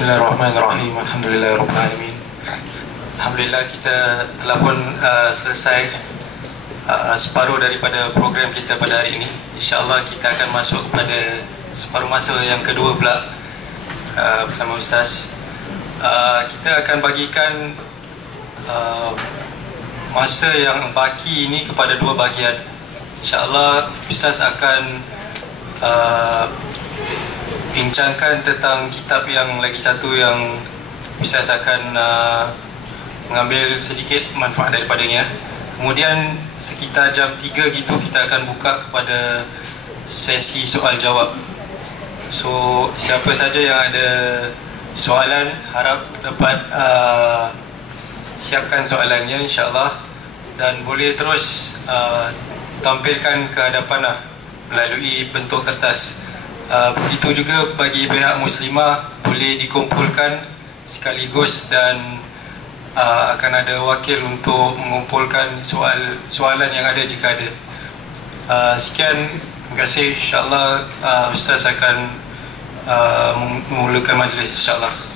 Bismillahirrahmanirrahim. Alhamdulillahirrahmanirrahim. Alhamdulillah kita telah pun selesai separuh daripada program kita pada hari ini. InsyaAllah kita akan masuk pada separuh masa yang kedua pula bersama Ustaz. Kita akan bagikan masa yang baki ini kepada dua bahagian. InsyaAllah Ustaz akan bincangkan tentang kitab yang lagi satu yang Ustaz akan mengambil sedikit manfaat daripadanya. Kemudian sekitar jam 3 gitu kita akan buka kepada sesi soal jawab. So siapa saja yang ada soalan harap dapat siapkan soalannya insyaAllah, dan boleh terus tampilkan ke hadapan melalui bentuk kertas. Begitu juga bagi pihak muslimah boleh dikumpulkan sekaligus, dan akan ada wakil untuk mengumpulkan soalan yang ada jika ada. Sekian, terima kasih. InsyaAllah Ustaz akan memulakan majlis insyaAllah.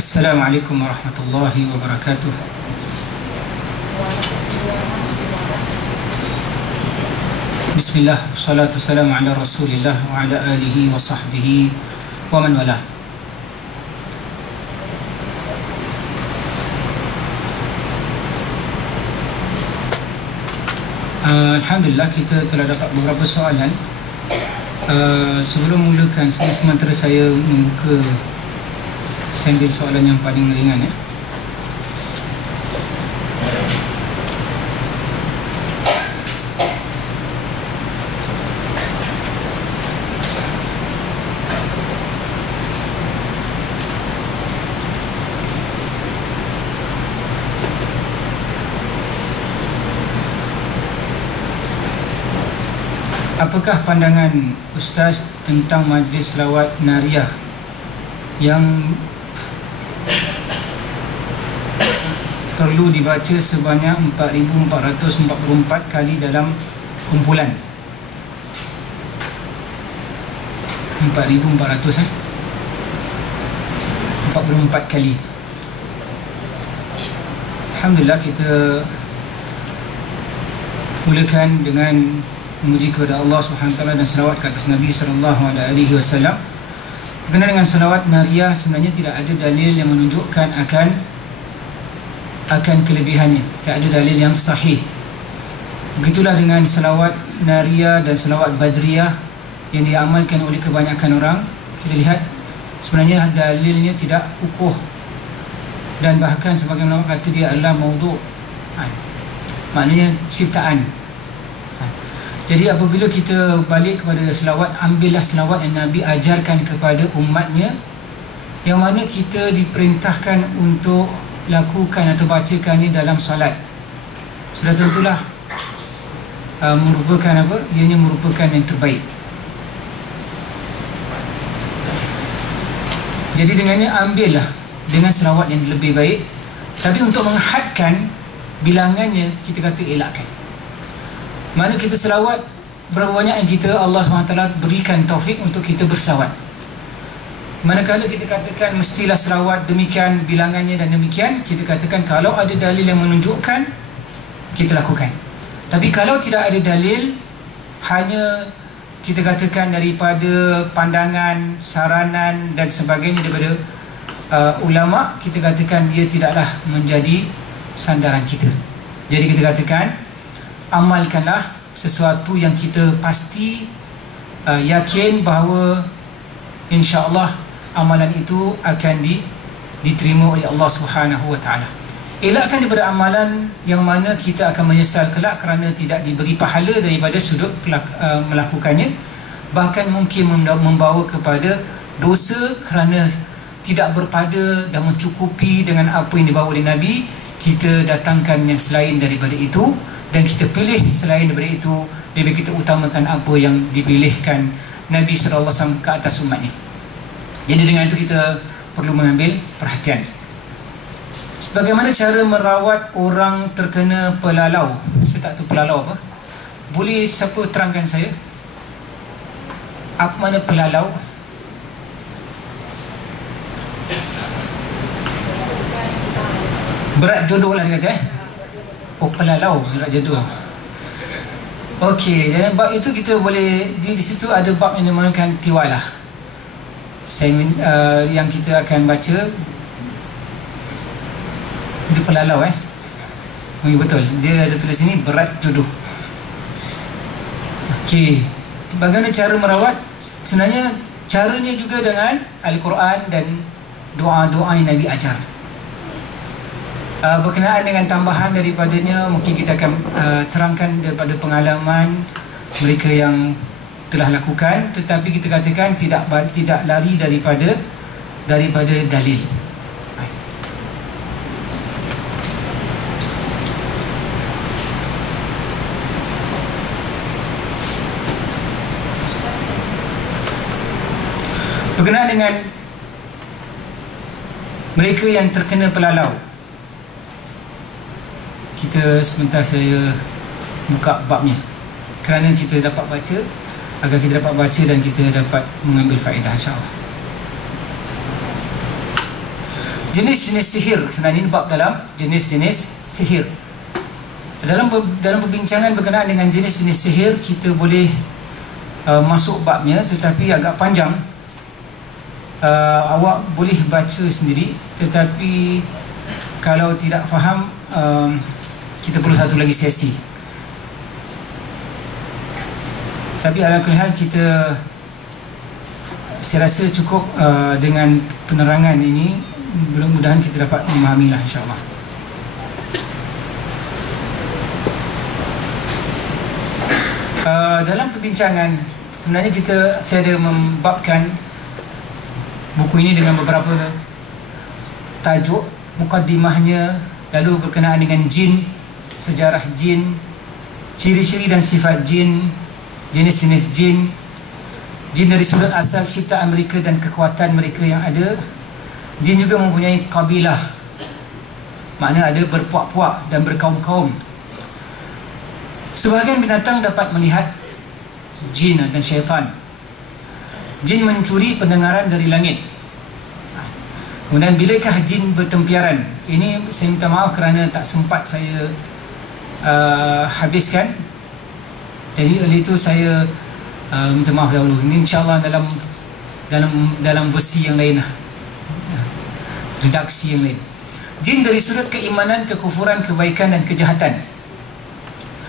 Assalamualaikum warahmatullahi wabarakatuh. Bismillah, wassalatu wassalamu ala rasulillah wa ala alihi wa sahbihi wa man wala. Alhamdulillah kita telah dapat beberapa soalan. Sebelum mulakan, sementara saya membuka saya ambil soalan yang paling ringan ya. apakah pandangan Ustaz tentang majlis selawat Nariyah yang perlu dibaca sebanyak 4,444 kali dalam kumpulan? 4,400 44 kali. Alhamdulillah, kita mulakan dengan memuji kepada Allah SWT dan selawat ke atas Nabi SAW. Berkenaan dengan selawat Nariyah, sebenarnya tidak ada dalil yang menunjukkan akan kelebihannya. Tak ada dalil yang sahih. Begitulah dengan selawat Nariyah dan selawat Badriyah yang diamalkan oleh kebanyakan orang. Kita lihat sebenarnya dalilnya tidak kukuh, dan bahkan sebagian orang kata dia adalah maudhu', maknanya ciptaan. Jadi apabila kita balik kepada selawat, ambillah selawat yang Nabi ajarkan kepada umatnya, yang mana kita diperintahkan untuk lakukan atau bacakannya dalam solat. Sudah tentulah merupakan apa? Ianya merupakan yang terbaik. Jadi dengannya ambillah dengan selawat yang lebih baik. Tapi untuk menghadkan bilangannya, kita kata elakkan. Mana kita selawat, berapa banyak yang kita Allah SWT berikan taufik untuk kita berselawat. Manakala kita katakan mestilah selawat demikian bilangannya dan demikian, kita katakan kalau ada dalil yang menunjukkan, kita lakukan. Tapi kalau tidak ada dalil, hanya kita katakan daripada pandangan, saranan dan sebagainya daripada ulama, kita katakan dia tidaklah menjadi sandaran kita. Jadi kita katakan, amalkanlah sesuatu yang kita pasti yakin bahawa insya-Allah amalan itu akan diterima oleh Allah Subhanahu Wa Taala. Elakkan daripada amalan yang mana kita akan menyesal kelak kerana tidak diberi pahala daripada sudut melakukannya, bahkan mungkin membawa kepada dosa kerana tidak berpada dan mencukupi dengan apa yang dibawa oleh Nabi. Kita datangkan yang selain daripada itu, dan kita pilih selain daripada itu, lebih kita utamakan apa yang dipilihkan Nabi SAW ke atas umatnya. Jadi dengan itu kita perlu mengambil perhatian. Bagaimana cara merawat orang terkena pelalau? Saya tak tahu pelalau apa. Boleh siapa terangkan saya? Apa mana pelalau? Berat jodoh lah dia kata Oh, pelalau, berat jodoh. Okey, jadi bab itu kita boleh di situ ada bab yang dinamakan tiwalah. Yang kita akan baca itu pelalau betul. Dia ada tulis sini berat jodoh. Okey, bagaimana cara merawat? Sebenarnya caranya juga dengan Al-Quran dan doa-doa yang Nabi ajar. Berkenaan dengan tambahan daripadanya, mungkin kita akan terangkan daripada pengalaman mereka yang telah lakukan, tetapi kita katakan tidak lari daripada dalil. Berkenaan dengan mereka yang terkena pelalau, kita sebentar saya buka babnya kerana kita dapat baca, agar kita dapat baca dan kita dapat mengambil faedah insya-Allah. Jenis-jenis sihir, sebenarnya ini bab dalam jenis-jenis sihir. Dalam perbincangan berkenaan dengan jenis-jenis sihir, kita boleh masuk babnya, tetapi agak panjang. Awak boleh baca sendiri, tetapi kalau tidak faham, kita perlu satu lagi sesi. Tapi ala kulli hal, saya rasa cukup dengan penerangan ini. Mudah-mudahan kita dapat memahamilah insya-Allah. Dalam perbincangan, sebenarnya saya ada membabkan buku ini dengan beberapa tajuk, mukaddimahnya, lalu berkenaan dengan jin, sejarah jin, ciri-ciri dan sifat jin, jenis-jenis jin. Jin dari sudut asal ciptaan mereka dan kekuatan mereka yang ada. Jin juga mempunyai kabilah, makna ada berpuak-puak dan berkaum-kaum. Sebahagian binatang dapat melihat jin dan syaitan. Jin mencuri pendengaran dari langit. Kemudian bilakah jin bertempiaran? Ini saya minta maaf kerana tak sempat saya habiskan. Jadi oleh itu saya minta maaf dahulu. Ini insyaAllah dalam versi yang lain lah, redaksi yang lain. Jin dari sudut keimanan, kekufuran, kebaikan dan kejahatan.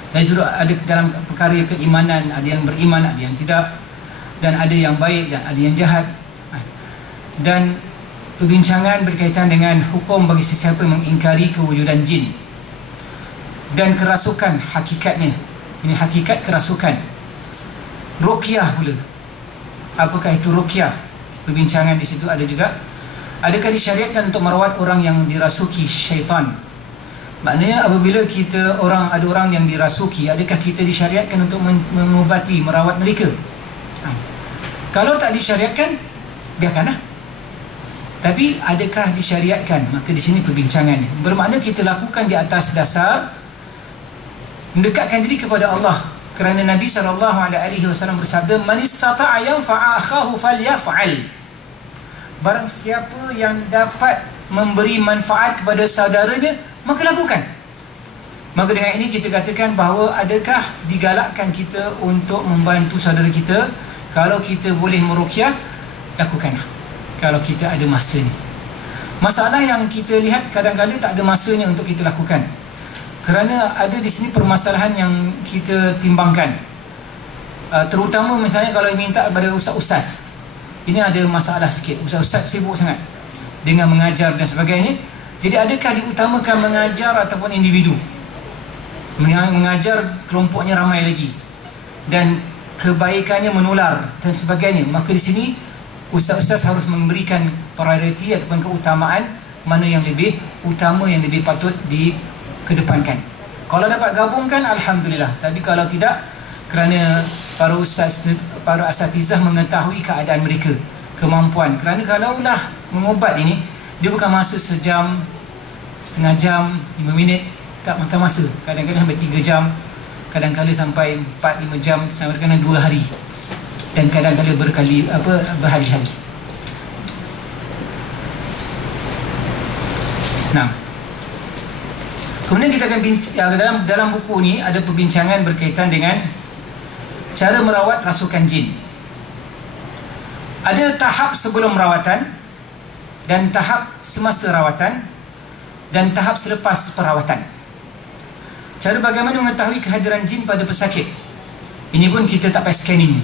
Dari sudut ada dalam perkara keimanan, ada yang beriman, ada yang tidak, dan ada yang baik dan ada yang jahat. Dan perbincangan berkaitan dengan hukum bagi sesiapa yang mengingkari kewujudan jin dan kerasukan hakikatnya. Ini hakikat kerasukan. Ruqyah pula, apakah itu ruqyah? Perbincangan di situ ada juga. Adakah disyariatkan untuk merawat orang yang dirasuki syaitan? Maknanya apabila ada orang yang dirasuki, adakah kita disyariatkan untuk mengubati, merawat mereka? Kalau tak disyariatkan, biarkanlah. Tapi adakah disyariatkan? Maka di sini perbincangannya. Bermakna kita lakukan di atas dasar mendekatkan diri kepada Allah. Kerana Nabi SAW bersabda, "Man istata'a yanfa'a akhahu falyaf'al." Barang siapa yang dapat memberi manfaat kepada saudaranya, maka lakukan. Maka dengan ini kita katakan bahawa adakah digalakkan kita untuk membantu saudara kita? Kalau kita boleh meruqyah, lakukanlah. Kalau kita ada masanya. Masalah yang kita lihat kadang-kadang tak ada masanya untuk kita lakukan. Kerana ada di sini permasalahan yang kita timbangkan. Terutama misalnya kalau minta kepada ustaz-ustaz, ini ada masalah sikit. Ustaz-ustaz sibuk sangat dengan mengajar dan sebagainya. Jadi adakah diutamakan mengajar ataupun individu? Mengajar kelompoknya ramai lagi dan kebaikannya menular dan sebagainya. Maka di sini ustaz-ustaz harus memberikan prioriti ataupun keutamaan mana yang lebih utama, yang lebih patut dikedepankan. Kalau dapat gabungkan, alhamdulillah. Tapi kalau tidak, kerana para ustaz, para asatizah mengetahui keadaan mereka, kemampuan. Kerana kalaulah mengubat ini, dia bukan masa sejam, setengah jam, 5 minit, tak makan masa. Kadang-kadang sampai 3 jam, kadang-kadang sampai 4-5 jam, sampai kadang 2 hari, dan kadang-kadang berhari-hari. Nah, kemudian kita akan dalam buku ni ada perbincangan berkaitan dengan cara merawat rasukan jin. Ada tahap sebelum rawatan dan tahap semasa rawatan dan tahap selepas perawatan. Cara bagaimana mengetahui kehadiran jin pada pesakit. Ini pun kita tak payah scanning.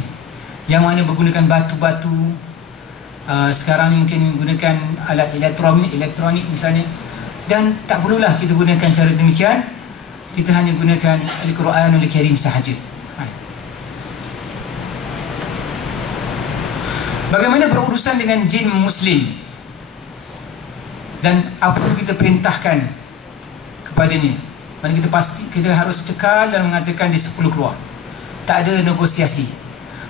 Yang mana menggunakan batu-batu. Sekarang ni mungkin menggunakan alat elektronik misalnya. Dan tak perlulah kita gunakan cara demikian. Kita hanya gunakan Al-Quranul Karim sahaja. Bagaimana berurusan dengan jin muslim dan apa yang kita perintahkan kepadanya. Mana kita harus cekal dan mengatakan dia 10 keluar. Tak ada negosiasi.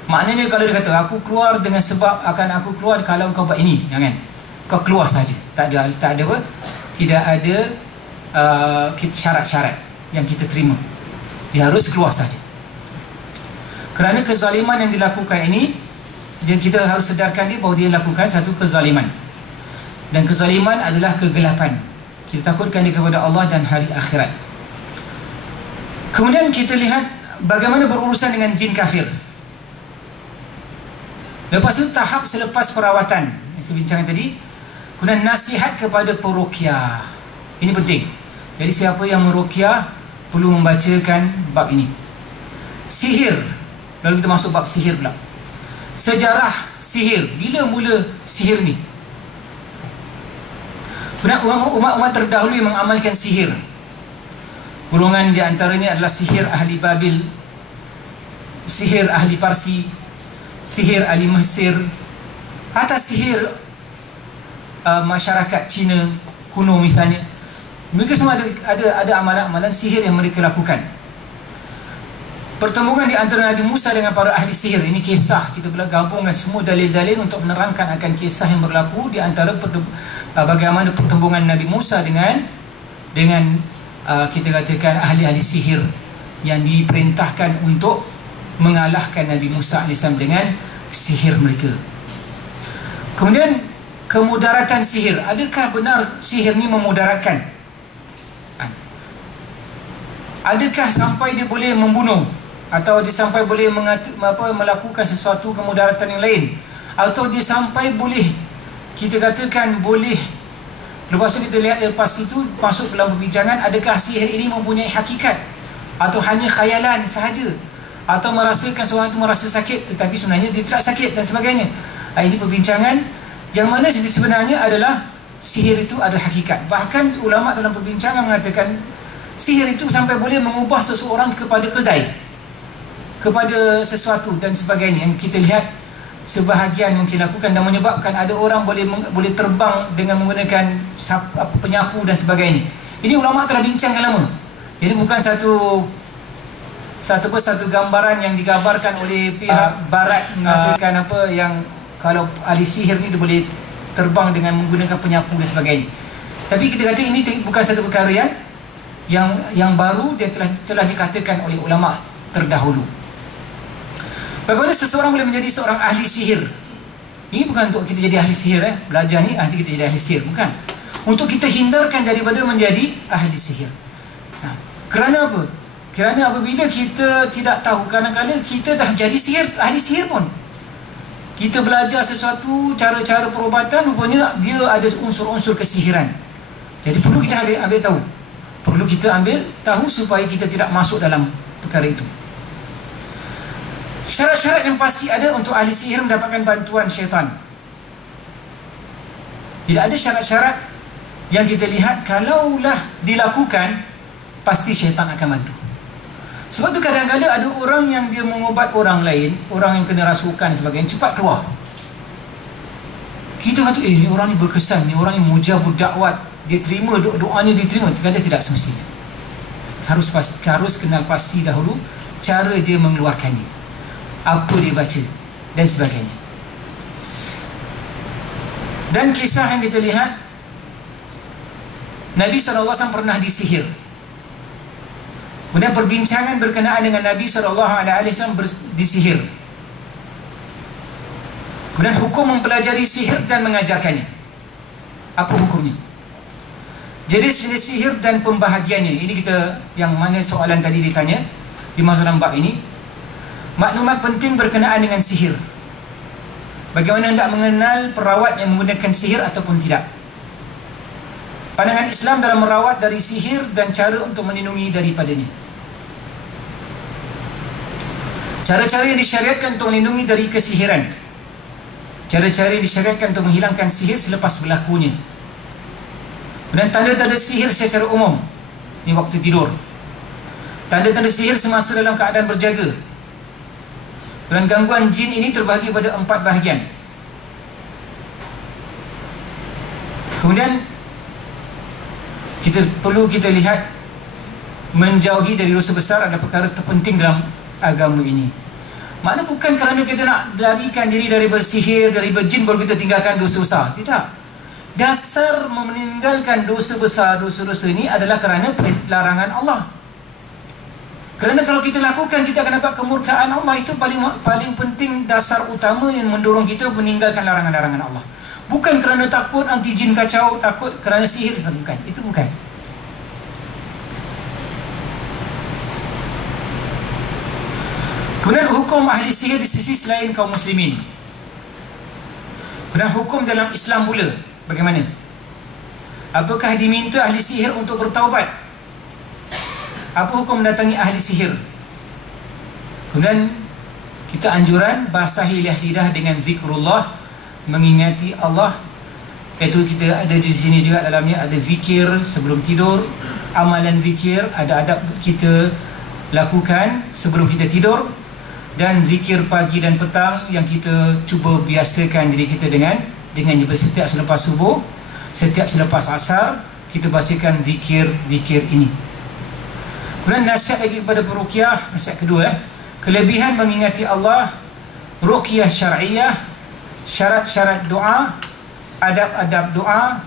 Maknanya kalau dia kata aku keluar dengan sebab akan aku keluar kalau kau buat ini, jangan. Kau keluar saja. Tak ada apa? Tidak ada syarat-syarat yang kita terima. Dia harus keluar saja. Kerana kezaliman yang dilakukan ini, dan kita harus sedarkan dia bahawa dia lakukan satu kezaliman. Dan kezaliman adalah kegelapan. Kita takutkan dia kepada Allah dan hari akhirat. Kemudian kita lihat bagaimana berurusan dengan jin kafir. Lepas itu tahap selepas perawatan yang saya bincangkan tadi. Kemudian nasihat kepada peruqyah. Ini penting. Jadi siapa yang meruqyah perlu membacakan bab ini. Sihir. Lalu kita masuk bab sihir pula. Sejarah sihir. Bila mula sihir ni? Kemudian umat-umat terdahulu yang mengamalkan sihir. Golongan di antaranya adalah sihir ahli Babil, sihir ahli Parsi, sihir ahli Mesir, atau sihir masyarakat Cina kuno misalnya. Mereka semua ada amalan-amalan sihir yang mereka lakukan. pertemuan di antara Nabi Musa dengan para ahli sihir. Ini kisah, kita boleh gabungkan semua dalil-dalil untuk menerangkan akan kisah yang berlaku di antara bagaimana pertemuan Nabi Musa dengan kita katakan ahli-ahli sihir yang diperintahkan untuk mengalahkan Nabi Musa AS dengan sihir mereka. Kemudian kemudaratan sihir. Adakah benar sihir ni memudaratkan? Adakah sampai dia boleh membunuh, atau dia sampai boleh melakukan sesuatu kemudaratan yang lain, atau dia sampai boleh, kita katakan boleh. Lepas tu kita lihat lepas itu masuk dalam perbincangan, adakah sihir ini mempunyai hakikat atau hanya khayalan sahaja, atau merasakan seorang itu merasa sakit tetapi sebenarnya dia tidak sakit dan sebagainya. Ini perbincangan yang mana sebenarnya adalah sihir itu ada hakikat. Bahkan ulama dalam perbincangan mengatakan sihir itu sampai boleh mengubah seseorang kepada keldai, kepada sesuatu dan sebagainya, yang kita lihat sebahagian mungkin lakukan, dan menyebabkan ada orang boleh terbang dengan menggunakan penyapu dan sebagainya. Ini ulama telah bincangkan lama. Jadi bukan satu gambaran yang digambarkan oleh pihak barat mengatakan apa yang kalau ahli sihir ni dia boleh terbang dengan menggunakan penyapu dan sebagainya. Tapi kita kata ini bukan satu perkara yang baru, dia telah dikatakan oleh ulama terdahulu. Bagaimana seseorang boleh menjadi seorang ahli sihir? Ini bukan untuk kita jadi ahli sihir, belajar ni nanti kita jadi ahli sihir, bukan. Untuk kita hindarkan daripada menjadi ahli sihir. Nah, kerana apa? Kerana apabila kita tidak tahu, kadang-kadang kita dah jadi ahli sihir pun, kita belajar sesuatu cara-cara perubatan, rupanya dia ada unsur-unsur kesihiran. Jadi perlu kita ambil tahu, perlu kita ambil tahu supaya kita tidak masuk dalam perkara itu. Syarat-syarat yang pasti ada untuk ahli sihir mendapatkan bantuan syaitan. Tidak ada syarat-syarat yang kita lihat kalaulah dilakukan pasti syaitan akan bantu. Sebab tu kadang-kadang ada orang yang dia mengubat orang lain, orang yang kena rasukan dan sebagainya, cepat keluar. Kita kata, ni orang ni berkesan, ni orang ni mujabud dakwat, dia terima, doanya diterima. Terkadang tidak semestinya. Harus kenal pasti dahulu cara dia mengeluarkannya, apa dia baca dan sebagainya. Dan kisah yang kita lihat, Nabi SAW pernah disihir. Kemudian perbincangan berkenaan dengan Nabi SAW disihir. Kemudian hukum mempelajari sihir dan mengajarkannya. Apa hukumnya? Jadi sihir dan pembahagiannya. Ini kita yang mana soalan tadi ditanya di dalam bab ini. Maklumat penting berkenaan dengan sihir. Bagaimana hendak mengenal perawat yang menggunakan sihir ataupun tidak. Pandangan Islam dalam merawat dari sihir dan cara untuk melindungi daripadanya. Cara-cara yang disyariatkan untuk melindungi dari kesihiran. Cara-cara yang disyariatkan untuk menghilangkan sihir selepas berlakunya. Dan tanda-tanda sihir secara umum. Ini waktu tidur. Tanda-tanda sihir semasa dalam keadaan berjaga. Dan gangguan jin ini terbahagi pada 4 bahagian. Kemudian perlu kita lihat, menjauhi dari dosa besar adalah perkara terpenting dalam agama ini. Makna bukan kerana kita nak larikan diri dari bersihir, dari berjin baru kita tinggalkan dosa besar. Tidak. Dasar meninggalkan dosa besar, dosa-dosa ini adalah kerana larangan Allah. Kerana kalau kita lakukan, kita akan dapat kemurkaan Allah. Itu paling penting, dasar utama yang mendorong kita meninggalkan larangan-larangan Allah. Bukan kerana takut anti jin kacau, takut kerana sihir, bukan. Itu bukan. Kemudian hukum ahli sihir di sisi selain kaum muslimin. Kemudian hukum dalam Islam pula, bagaimana? Apakah diminta ahli sihir untuk bertaubat? Apa hukum mendatangi ahli sihir? Kemudian kita anjuran basahi lidah dengan zikrullah, mengingati Allah. Iaitu kita ada di sini juga dalamnya ada zikir sebelum tidur, amalan zikir, ada adab kita lakukan sebelum kita tidur, dan zikir pagi dan petang yang kita cuba biasakan diri kita dengannya. Setiap selepas subuh, setiap selepas asar, kita bacakan zikir ini. Kemudian nasihat lagi kepada peruqyah, nasihat kedua, kelebihan mengingati Allah, ruqyah syar'iyah, syarat-syarat doa, adab-adab doa,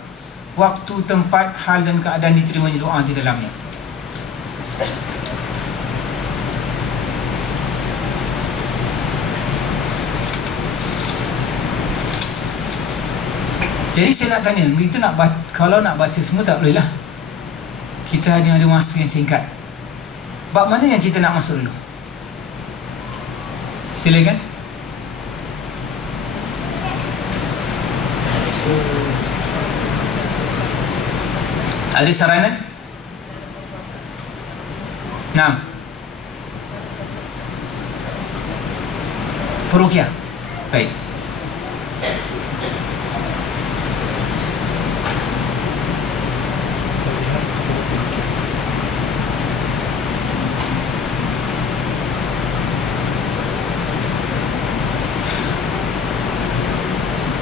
waktu, tempat, hal dan keadaan diterimanya doa di dalamnya. Jadi saya nak tanya, begitu kalau nak baca semua tak boleh lah. Kita hanya ada masa yang singkat. Bab mana yang kita nak masuk dulu? Silakan. Ada saranan? Nah, peruqyah. Baik.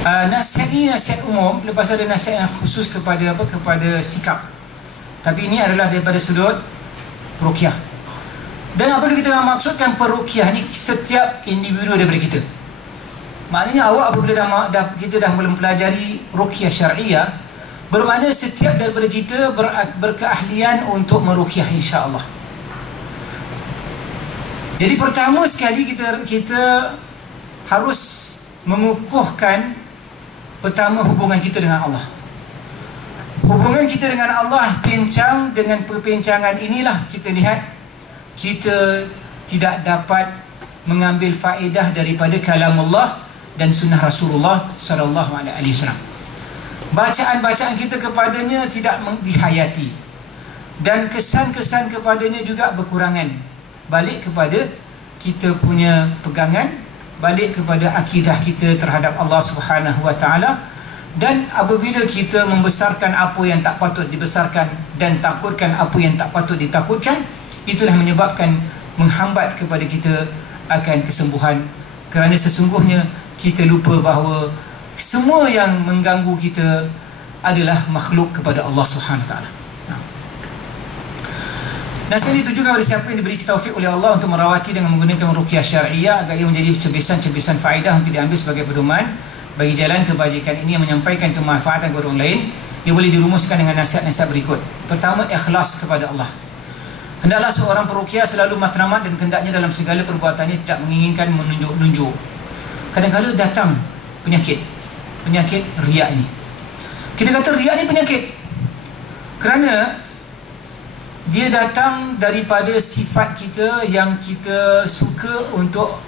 Nasihat ini nasihat umum, lepas ada nasihat yang khusus kepada apa, kepada sikap. Tapi ini adalah daripada sudut peruqyah. Dan apa kita nak maksudkan peruqyah ni, setiap individu daripada kita. Maknanya awak apabila kita dah mempelajari ruqyah syar'iyah, bermakna setiap daripada kita berkeahlian untuk meruqyah, insya-Allah. Jadi pertama sekali kita harus mengukuhkan pertama hubungan kita dengan Allah. Hubungan kita dengan Allah pincang. Dengan perbincangan inilah kita lihat kita tidak dapat mengambil faedah daripada kalam Allah dan sunnah Rasulullah sallallahu alaihi wasallam. Bacaan-bacaan kita kepadanya tidak dihayati, dan kesan-kesan kepadanya juga berkurangan. Balik kepada kita punya pegangan, balik kepada akidah kita terhadap Allah Subhanahu wa taala. Dan apabila kita membesarkan apa yang tak patut dibesarkan dan takutkan apa yang tak patut ditakutkan, itulah menyebabkan menghambat kepada kita akan kesembuhan. Kerana sesungguhnya kita lupa bahawa semua yang mengganggu kita adalah makhluk kepada Allah Subhanahu wa taala. Nasihat ini ditujukan kepada siapa yang diberi taufik oleh Allah untuk merawati dengan menggunakan ruqyah syar'iyah agar ia menjadi cebisan-cebisan faedah untuk diambil sebagai pedoman bagi jalan kebajikan ini yang menyampaikan kemanfaatan kepada orang lain. Ia boleh dirumuskan dengan nasihat-nasihat berikut. Pertama, ikhlas kepada Allah. Hendaklah seorang peruqyah selalu matlamat dan kehendaknya dalam segala perbuatannya tidak menginginkan menunjuk-nunjuk. Kadang-kadang datang penyakit riak ini. Kita kata riak ni penyakit kerana dia datang daripada sifat kita yang kita suka untuk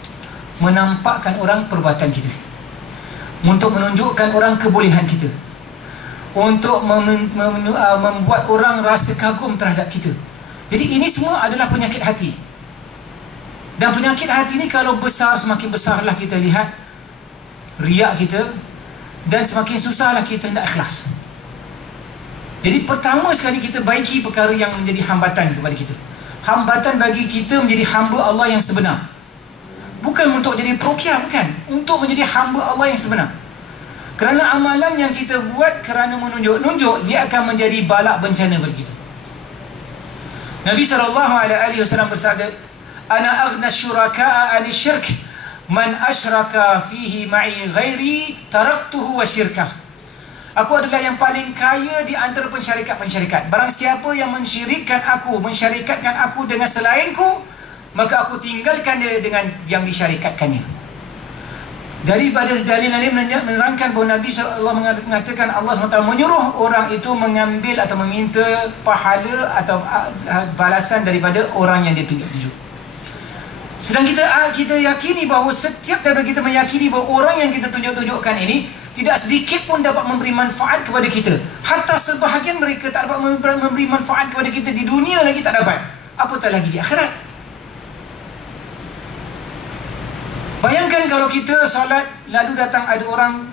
menampakkan orang perbuatan kita, untuk menunjukkan orang kebolehan kita, untuk membuat orang rasa kagum terhadap kita. Jadi ini semua adalah penyakit hati. Dan penyakit hati ni kalau besar, semakin besarlah kita lihat riak kita, dan semakin susahlah kita hendak ikhlas. Jadi pertama sekali kita baiki perkara yang menjadi hambatan kepada kita. Hambatan bagi kita menjadi hamba Allah yang sebenar. Bukan untuk jadi peruqyah, bukan. Untuk menjadi hamba Allah yang sebenar. Kerana amalan yang kita buat kerana menunjuk-nunjuk, dia akan menjadi balak bencana bagi kita. Nabi SAW bersabda, Ana aghna syuraka'a ani syirk, man asyraka fihi ma'i ghairi taraktuhu wa syirkah. Aku adalah yang paling kaya di antara pensyarikat-pensyarikat. Barang siapa yang mensyarikatkan aku dengan selainku, maka aku tinggalkan dia dengan yang disyarikatkannya. Daripada dalil lain menerangkan bahawa Nabi SAW mengatakan Allah SWT menyuruh orang itu mengambil atau meminta pahala atau balasan daripada orang yang dia tunjuk-tunjuk. Sedang kita yakini bahawa setiap daripada kita meyakini bahawa orang yang kita tunjuk-tunjukkan ini tidak sedikit pun dapat memberi manfaat kepada kita. Hatta sebahagian mereka tak dapat memberi manfaat kepada kita di dunia lagi tak dapat, apatah lagi di akhirat. Bayangkan kalau kita solat, lalu datang ada orang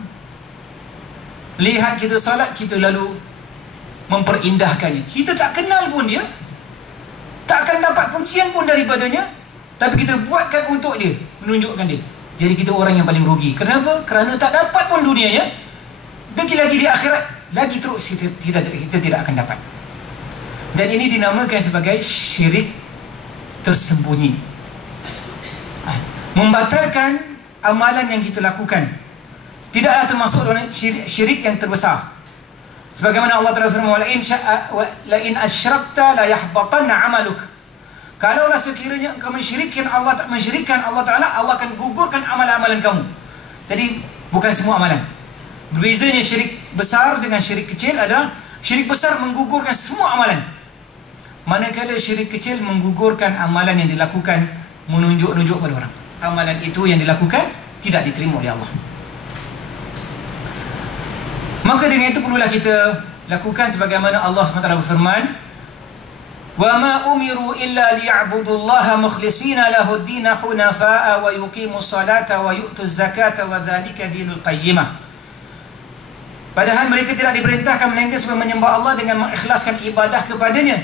lihat kita solat, kita lalu memperindahkannya. Kita tak kenal pun dia, tak akan dapat pujian pun daripadanya, tapi kita buatkan untuk dia, menunjukkan dia. Jadi kita orang yang paling rugi. Kenapa? Kerana tak dapat pun dunianya, lagi-lagi di akhirat, lagi terus kita tidak akan dapat. Dan ini dinamakan sebagai syirik tersembunyi. Membatalkan amalan yang kita lakukan tidaklah termasuk dalam syirik yang terbesar. Sebagaimana Allah Ta'ala firman, la in asyrakta la yahbatanna amaluk. Kalaulah sekiranya engkau mensyirikkan Allah Ta'ala, Allah akan gugurkan amalan-amalan kamu. Jadi bukan semua amalan. Berbezanya syirik besar dengan syirik kecil adalah syirik besar menggugurkan semua amalan, manakala syirik kecil menggugurkan amalan yang dilakukan menunjuk-nunjuk pada orang. Amalan itu yang dilakukan tidak diterima oleh Allah. Maka dengan itu perlulah kita lakukan sebagaimana Allah SWT berfirman, wa ma umiru illa liya'budullaha mukhlishina lahud-din hunafa'a wa yuqimus salata wa yu'tuz zakata wa dzalika dinul qayyimah. Padahal mereka tidak diperintahkan melainkan supaya menyembah Allah dengan mengikhlaskan ibadah kepadanya,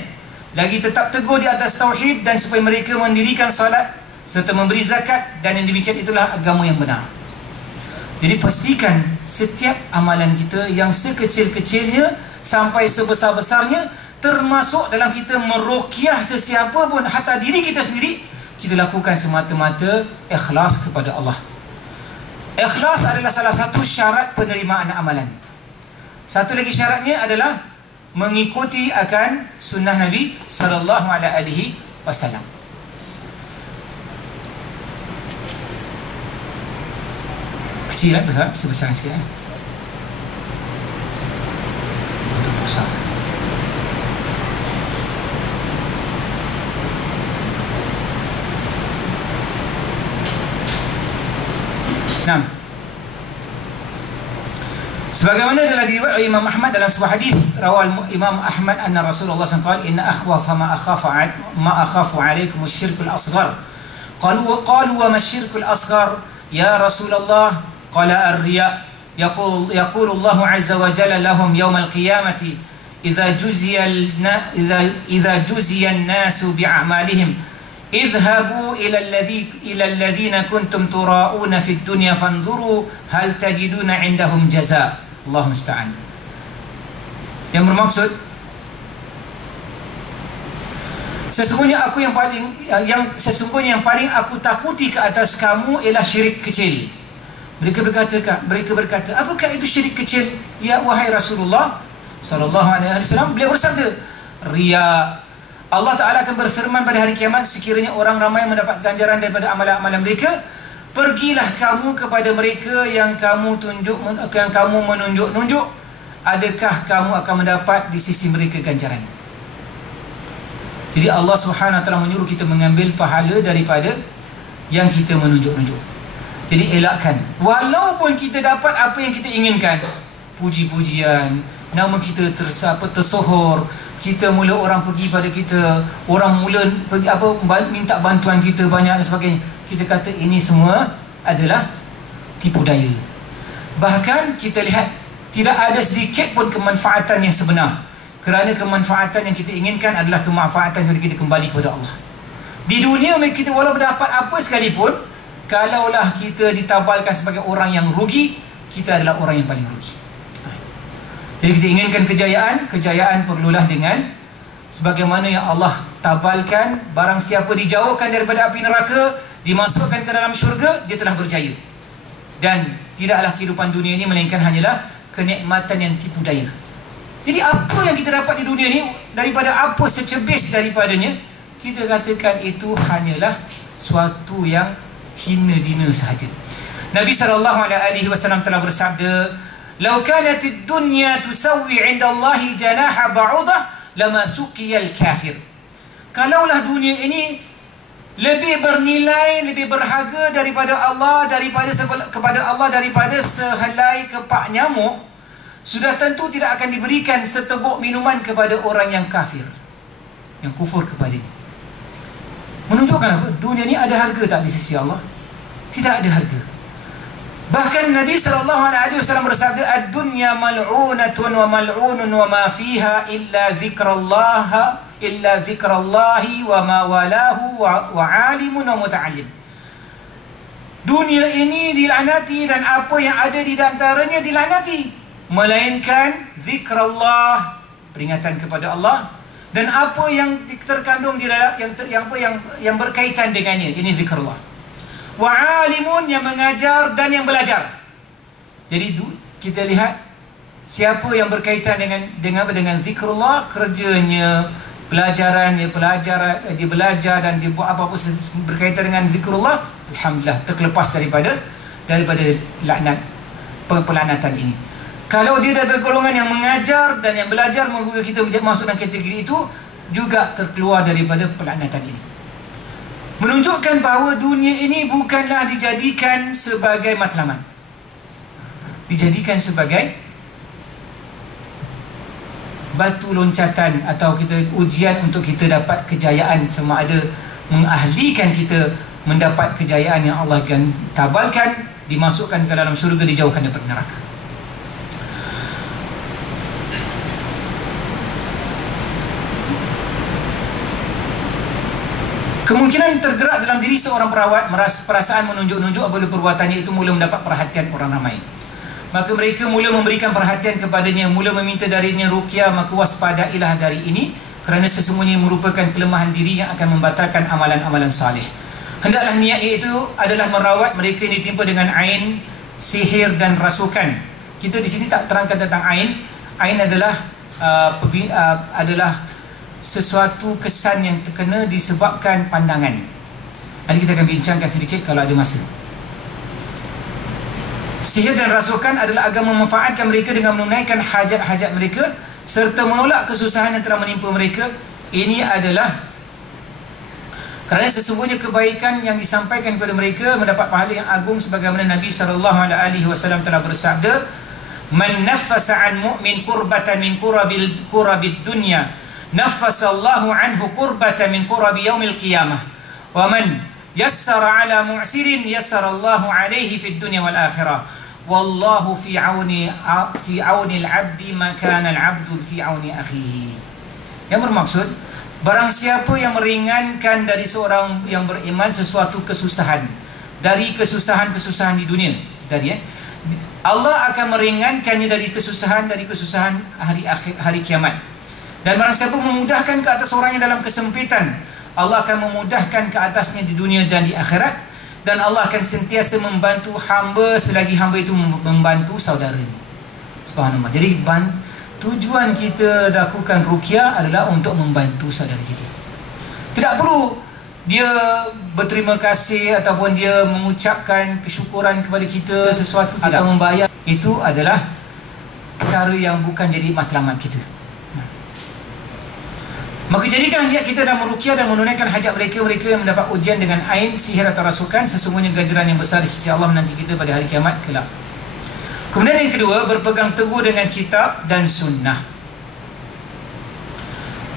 lagi tetap teguh di atas tauhid, dan supaya mereka mendirikan salat serta memberi zakat, dan yang demikian itulah agama yang benar. Jadi pastikan setiap amalan kita yang sekecil-kecilnya sampai sebesar-besarnya, termasuk dalam kita meruqyah sesiapa pun, hatta diri kita sendiri, kita lakukan semata-mata ikhlas kepada Allah. Ikhlas adalah salah satu syarat penerimaan amalan. Satu lagi syaratnya adalah mengikuti akan sunnah Nabi sallallahu alaihi wasallam. Kecil besar, sebesar sikit Betul besar. Nah, sebagaimana telah diriwayatkan oleh Imam Ahmad dalam sebuah hadis, rawal Imam Ahmad anna Rasulullah SAW qala inna akhwafa ma akhafu alaikum asy-syirkul asghar. Qalu wa ma asy-syirkul asghar ya Rasulullah? Qala ar-riya. Yaqulu Allah azza wa jalla lahum yawm al-qiyamati idza juziya an-nasu bi'amalihim idhabu ila alladhina kuntum tura'una fid dunya fanzuru hal tajiduna 'indahum jazaa. Allah musta'an. Yang bermaksud, sesungguhnya yang paling aku takuti ke atas kamu ialah syirik kecil. Mereka berkata, apakah itu syirik kecil ya wahai Rasulullah sallallahu alaihi wasallam? Beliau bersabda, riya. Allah Ta'ala akan berfirman pada hari kiamat, sekiranya orang ramai mendapat ganjaran daripada amalan-amalan mereka, pergilah kamu kepada mereka yang kamu menunjuk-nunjuk, adakah kamu akan mendapat di sisi mereka ganjaran? Jadi Allah Subhanahu Wa Ta'ala menyuruh kita mengambil pahala daripada yang kita menunjuk-nunjuk. Jadi elakkan, walaupun kita dapat apa yang kita inginkan, puji-pujian, nama kita tersohor, kita mula orang pergi pada kita, orang mula pergi minta bantuan kita banyak dan sebagainya, kita kata ini semua adalah tipu daya. Bahkan kita lihat tidak ada sedikit pun kemanfaatan yang sebenar, kerana kemanfaatan yang kita inginkan adalah kemanfaatan yang kita kembali kepada Allah. Di dunia kita walaupun dapat apa sekalipun, kalaulah kita ditabalkan sebagai orang yang rugi, kita adalah orang yang paling rugi. Jadi kita inginkan kejayaan perlulah dengan sebagaimana yang Allah tabalkan. Barang siapa dijauhkan daripada api neraka, dimasukkan ke dalam syurga, dia telah berjaya. Dan tidaklah kehidupan dunia ini melainkan hanyalah kenikmatan yang tipu daya. Jadi apa yang kita dapat di dunia ini, daripada apa secebis daripadanya, kita katakan itu hanyalah suatu yang hina dina sahaja. Nabi SAW telah bersabda, "Lau kanatid dunya tusawwi 'inda Allahi janaha ba'udah lama suqiyal kafir." Kalaulah dunia ini lebih bernilai, lebih berharga daripada Allah, kepada Allah daripada sehelai kepak nyamuk, sudah tentu tidak akan diberikan seteguk minuman kepada orang yang kafir, yang kufur kepadanya. Menunjukkan apa? Dunia ni ada harga tak di sisi Allah? Tidak ada harga. Bahkan Nabi SAW bersabda, "Ad-dunya mal'unatun wa mal'unun wa ma fiha illa dzikrallahi wa ma walahu wa 'alimun wa muta'allim." Dunia ini dilaknati dan apa yang ada di antaranya dilaknati, melainkan zikrullah, peringatan kepada Allah, dan apa yang terkandung di dalam yang berkaitan dengannya. Ini zikrullah. Wa alimun, yang mengajar dan yang belajar. Jadi kita lihat siapa yang berkaitan dengan zikrullah, kerjanya, pelajarannya, dia belajar dan dia buat apa-apa berkaitan dengan zikrullah, alhamdulillah terlepas daripada laknat, pelaknatan ini. Kalau dia dari golongan yang mengajar dan yang belajar, maka kita masuk dalam kategori itu, juga terkeluar daripada pelaknatan ini. Menunjukkan bahawa dunia ini bukanlah dijadikan sebagai matlamat, dijadikan sebagai batu loncatan atau ujian untuk kita dapat kejayaan, sama ada mengahlikan kita mendapat kejayaan yang Allah akan tabalkan, dimasukkan ke dalam syurga, dijauhkan daripada neraka. Kemungkinan tergerak dalam diri seorang perawat, perasaan menunjuk-nunjuk apabila perbuatannya itu mula mendapat perhatian orang ramai. Maka mereka mula memberikan perhatian kepadanya, mula meminta darinya ruqyah. Maka waspadailah dari ini, kerana sesungguhnya merupakan kelemahan diri yang akan membatalkan amalan-amalan salih. Hendaklah niat iaitu adalah merawat mereka yang ditimpa dengan ain, sihir dan rasukan. Kita di sini tak terangkan tentang ain. Ain adalah sesuatu kesan yang terkena disebabkan pandangan. Nanti kita akan bincangkan sedikit kalau ada masa. Sihir dan rasukan adalah agar memanfaatkan mereka dengan menunaikan hajat-hajat mereka serta menolak kesusahan yang telah menimpa mereka. Ini adalah kerana sesungguhnya kebaikan yang disampaikan kepada mereka mendapat pahala yang agung, sebagaimana Nabi SAW telah bersabda, "Man naffasa an mu'min kurbatan min kurabid dunya, naffasallahu anhu kurbatan min kurabi yaumil qiyamah. Wa man yassara ala mu'sirin yassarallahu alaihi fid dunya wal akhirah. Wallahu fi auni al-'abdi ma kana al-'abdu fi auni akhihi." Yang bermaksud, barang siapa yang meringankan dari seorang yang beriman sesuatu kesusahan, dari kesusahan-kesusahan di dunia, Allah akan meringankannya dari kesusahan hari kiamat. Dan barang siapa memudahkan ke atas orang yang dalam kesempitan, Allah akan memudahkan ke atasnya di dunia dan di akhirat. Dan Allah akan sentiasa membantu hamba selagi hamba itu membantu saudaranya. Subhanallah. Jadi tujuan kita lakukan ruqyah adalah untuk membantu saudara kita. Tidak perlu dia berterima kasih ataupun dia mengucapkan kesyukuran kepada kita sesuatu atau membayar. Itu adalah perkara yang bukan jadi matlamat kita. Maka jadikan niat kita dalam meruqyah dan menunaikan hajat mereka yang mendapat ujian dengan ain, sihir atau rasukan. Sesungguhnya ganjaran yang besar di sisi Allah menanti kita pada hari kiamat kelak. Kemudian yang kedua, berpegang teguh dengan kitab dan sunnah.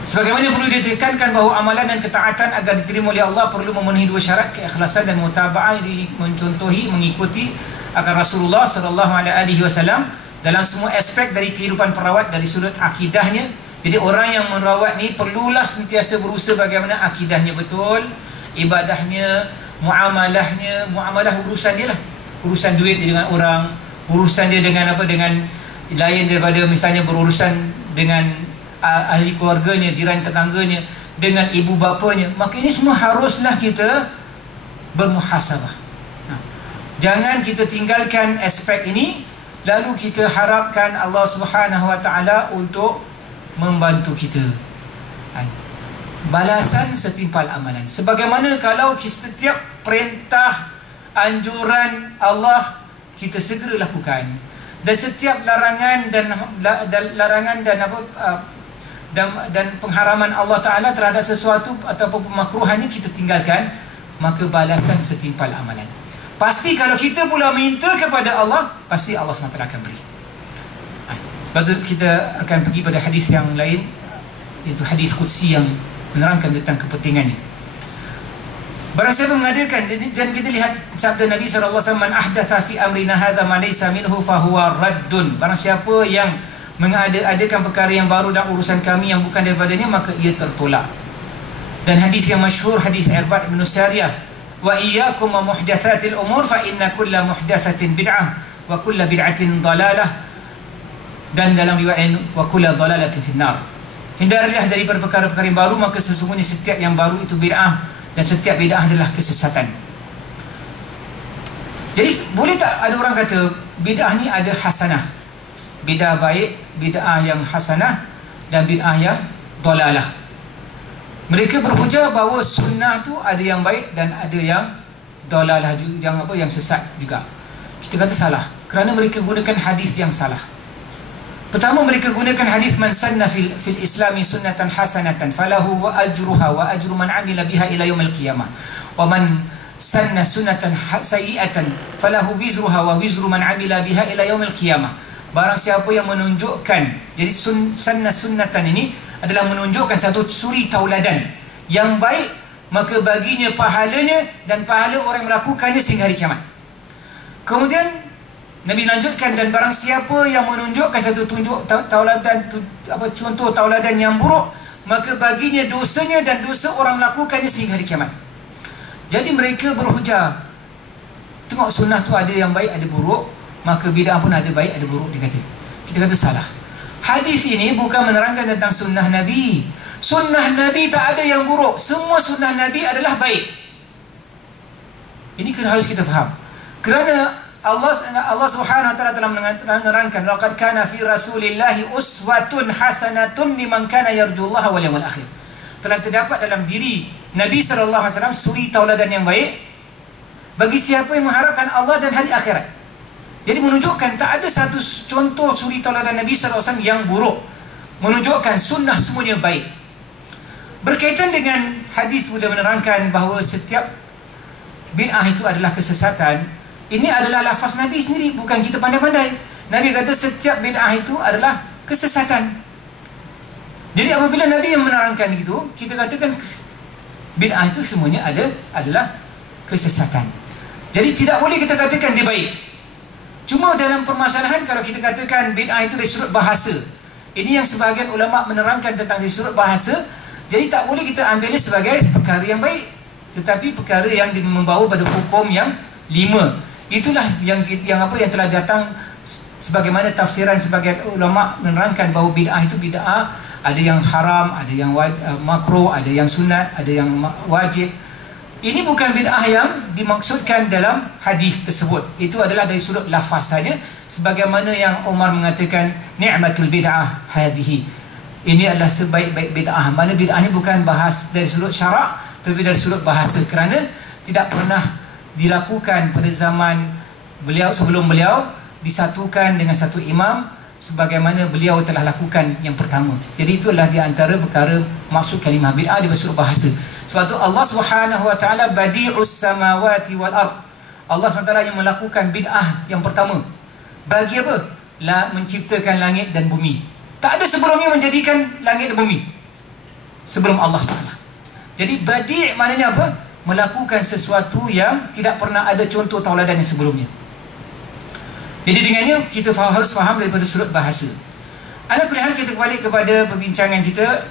Sebagaimana perlu ditekankan bahawa amalan dan ketaatan agar diterima oleh Allah perlu memenuhi dua syarat, keikhlasan dan mutaba'ah, mencontohi, mengikuti akan Rasulullah SAW dalam semua aspek dari kehidupan perawat, dari sudut akidahnya. Jadi orang yang merawat ni perlulah sentiasa berusaha bagaimana akidahnya betul, ibadahnya, muamalah urusan dia lah, urusan duit dia dengan orang, urusan dia dengan lain daripada misalnya berurusan dengan ahli keluarganya, jiran tetangganya, dengan ibu bapanya. Maka ini semua haruslah kita bermuhasabah. Jangan kita tinggalkan aspek ini lalu kita harapkan Allah Subhanahu Wa Taala untuk membantu kita. Balasan setimpal amalan. Sebagaimana kalau setiap perintah, anjuran Allah kita segera lakukan, dan setiap larangan dan pengharaman Allah Ta'ala terhadap sesuatu ataupun pemakruhannya kita tinggalkan, maka balasan setimpal amalan. Pasti kalau kita pula minta kepada Allah, pasti Allah SWT akan beri. Sebab itu kita akan pergi pada hadis yang lain, iaitu hadis qudsi yang menerangkan tentang kepentingannya. Barang siapa mengadakan, dan kita lihat sabda Nabi SAW, "Man ahdatha fi amrina hadha ma laysa minhu fahuwa raddun." Barang siapa yang mengadakan perkara yang baru dalam urusan kami yang bukan daripadanya, maka ia tertolak. Dan hadis yang masyhur, hadis Irbad bin Sariyah, "Wa iyyakum wa muhdatsatil umur fa inna kulla muhdatsatin bid'ah wa kulla bid'atin dhalalah." Dan dalam riwayat "wa kulla dhalalatin finnar." Hindarilah daripada perkara-perkara yang baru, maka sesungguhnya setiap yang baru itu bid'ah, dan setiap bid'ah adalah kesesatan. Jadi boleh tak ada orang kata bid'ah ni ada hasanah, bid'ah baik, bid'ah yang hasanah, dan bid'ah yang dalalah. Mereka berhujah bahawa sunnah tu ada yang baik dan ada yang dalalah juga, yang sesat juga. Kita kata salah kerana mereka gunakan hadis yang salah. Pertama, mereka gunakan hadis man sanna fil islami sunnatan hasanatan falahu wa ajruha wa ajru man amila biha ila yaumil qiyamah wa man sanna sunnatan sayyi'atan falahu wizruha wa wizru man amila biha ila yaumil qiyamah. Barang siapa yang menunjukkan, jadi sanna sunnatan ini adalah menunjukkan satu suri tauladan yang baik, maka baginya pahalanya dan pahala orang yang melakukannya sehingga hari kiamat. Kemudian Nabi lanjutkan, dan barang siapa yang menunjukkan satu contoh tauladan yang buruk, maka baginya dosanya dan dosa orang melakukannya sehingga hari kiamat. Jadi mereka berhujah, tengok sunnah tu ada yang baik ada buruk, maka bid'ah pun ada baik ada buruk, dia kata. Kita kata salah. Hadis ini bukan menerangkan tentang sunnah Nabi. Sunnah Nabi tak ada yang buruk, semua sunnah Nabi adalah baik. Ini harus kita faham. Kerana Allah Subhanahu wa taala telah menerangkan, laqad kana fi rasulillahi uswatun hasanatun liman kana yarjullaha wal yawmal akhir. Telah terdapat dalam diri Nabi sallallahu alaihi wasallam suri tauladan yang baik bagi siapa yang mengharapkan Allah dan hari akhirat. Jadi menunjukkan tak ada satu contoh suri tauladan Nabi sallallahu alaihi wasallam yang buruk. Menunjukkan sunnah semuanya baik. Berkaitan dengan hadis sudah menerangkan bahawa setiap bid'ah itu adalah kesesatan. Ini adalah lafaz Nabi sendiri, bukan kita pandai-pandai. Nabi kata setiap bid'ah itu adalah kesesatan. Jadi apabila Nabi yang menerangkan itu, kita katakan bid'ah itu semuanya adalah kesesatan. Jadi tidak boleh kita katakan dia baik. Cuma dalam permasalahan kalau kita katakan bid'ah itu dari sudut bahasa, ini yang sebahagian ulama menerangkan tentang dari sudut bahasa. Jadi tak boleh kita ambilnya sebagai perkara yang baik, tetapi perkara yang membawa pada hukum yang 5. Itulah yang telah datang sebagaimana tafsiran sebagian ulama menerangkan bahawa bid'ah itu bid'ah ada yang haram, ada yang makruh, ada yang sunat, ada yang wajib. Ini bukan bid'ah yang dimaksudkan dalam hadis tersebut. Itu adalah dari sudut lafaz saja, sebagaimana yang Umar mengatakan ni'matul bid'ah hadhihi. Ini adalah sebaik-baik bid'ah. Mana bid'ah ini bukan bahas dari sudut syarak, tapi dari sudut bahasa, kerana tidak pernah dilakukan pada zaman beliau, sebelum beliau disatukan dengan satu imam sebagaimana beliau telah lakukan yang pertama. Jadi itulah di antara perkara maksud kalimah bid'ah di sudut bahasa. Sebab tu Allah Subhanahu wa taala badi'us samawati wal ard. Allah SWT yang melakukan bid'ah yang pertama. Bagi apa? Menciptakan langit dan bumi. Tak ada sebelumnya menjadikan langit dan bumi sebelum Allah Taala. Jadi badi' maknanya apa? Melakukan sesuatu yang tidak pernah ada contoh tauladan yang sebelumnya. Jadi dengannya kita harus faham daripada sudut bahasa. Ala kulli hal, kita kembali kepada perbincangan kita.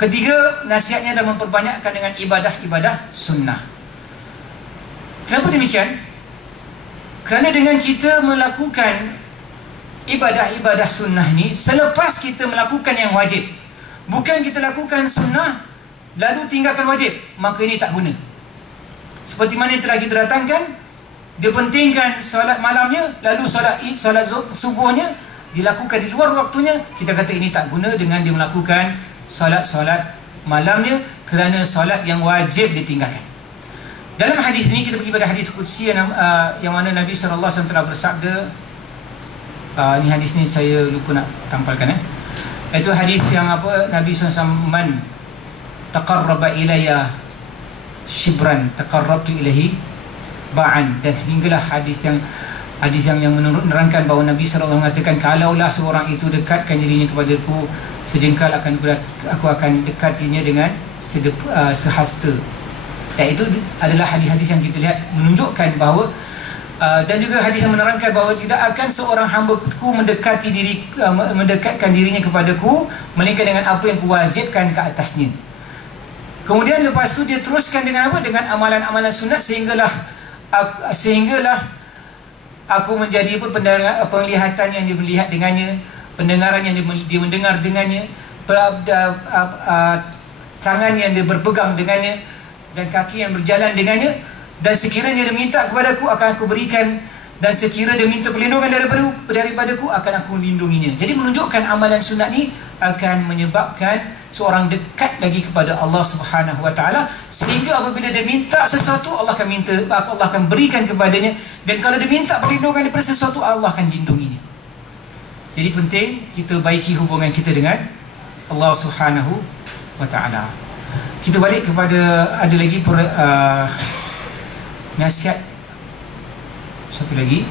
Ketiga, nasihatnya adalah memperbanyakkan dengan ibadah-ibadah sunnah. Kenapa demikian? Kerana dengan kita melakukan ibadah-ibadah sunnah ni, selepas kita melakukan yang wajib, bukan kita lakukan sunnah lalu tinggalkan wajib, maka ini tak guna. Seperti mana yang telah kita datangkan, dia pentingkan solat malamnya, lalu solat subuhnya dilakukan di luar waktunya, kita kata ini tak guna dengan dia melakukan solat malamnya, kerana solat yang wajib ditinggalkan. Dalam hadis ini kita pergi pada hadis qudsi yang mana Nabi SAW telah bersabda, ni hadis ni saya lupa nak tampalkan, itu hadis yang apa, Nabi SAW, man taqarraba ilayya shibran taqarrabtu ilahi ba'an. Dan hinggalah hadis yang menerangkan bahawa Nabi SAW mengatakan, kalaulah seorang itu dekatkan dirinya kepadaku sejengkal, aku akan dekatinya dengan sehasta. Dan itu adalah hadis-hadis yang kita lihat menunjukkan bahawa dan juga hadis yang menerangkan bahawa tidak akan seorang hamba-Ku mendekatkan dirinya kepadaku melainkan dengan apa yang kuwajibkan ke atasnya. Kemudian lepas tu dia teruskan dengan apa? Dengan amalan-amalan sunat, sehinggalah aku menjadi penglihatan yang dia melihat dengannya, pendengaran yang dia mendengar dengannya, tangan yang dia berpegang dengannya dan kaki yang berjalan dengannya, dan sekiranya dia minta kepadaku akan aku berikan, dan sekiranya dia minta perlindungan daripadaku akan aku lindunginya. Jadi menunjukkan amalan sunat ni akan menyebabkan seorang dekat lagi kepada Allah Subhanahu Wa Taala, sehingga apabila dia minta sesuatu Allah akan berikan kepadanya, dan kalau dia minta perlindungan daripada sesuatu Allah akan lindunginya. Jadi penting kita baiki hubungan kita dengan Allah Subhanahu Wa Taala. Kita balik kepada ada lagi nasihat satu lagi.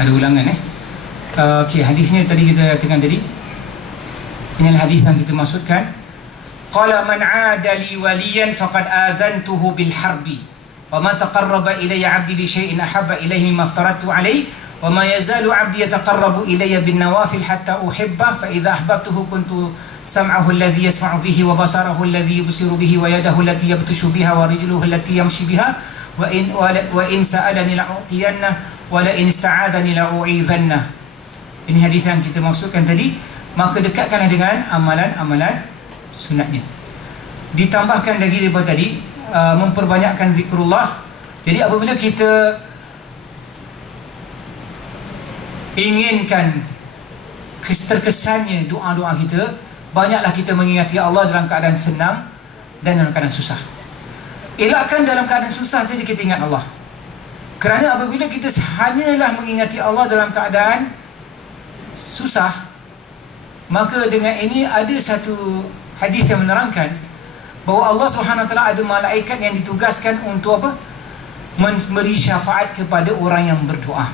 Ada ulangan okey, hadisnya tadi kita katakan tadi. Inilah hadis yang kita maksudkan. Qala man 'ada li waliyan faqad adzantuhu bil harbi wa ma taqarraba ilayya 'abdi bi shay'in ahabba ilayhi mimma aftaradtu alayhi wa ma yazalu 'abdi yataqarrabu ilayya bin nawafil hatta uhibba fa idza ahbabtuhu kuntu sam'ahu alladhi yasma'u bihi wa basarahu alladhi yubsiru bihi wa yadahu allati yabtashu biha wa rijluhu allati yamshi biha wa in sa'alani la'utiyanna wala in ista'adani la'u'idhanna. Ini hadis yang kita maksudkan tadi. Maka dekatkanlah dengan amalan-amalan sunatnya. Ditambahkan lagi daripada tadi, memperbanyakkan zikrullah. Jadi apabila kita inginkan terkesannya doa-doa kita, banyaklah kita mengingati Allah dalam keadaan senang dan dalam keadaan susah. Elakkan dalam keadaan susah saja kita ingat Allah. Kerana apabila kita hanyalah mengingati Allah dalam keadaan susah, maka dengan ini ada satu hadis yang menerangkan bahawa Allah Subhanahu Wa Taala ada malaikat yang ditugaskan untuk apa? Memberi syafaat kepada orang yang berdoa.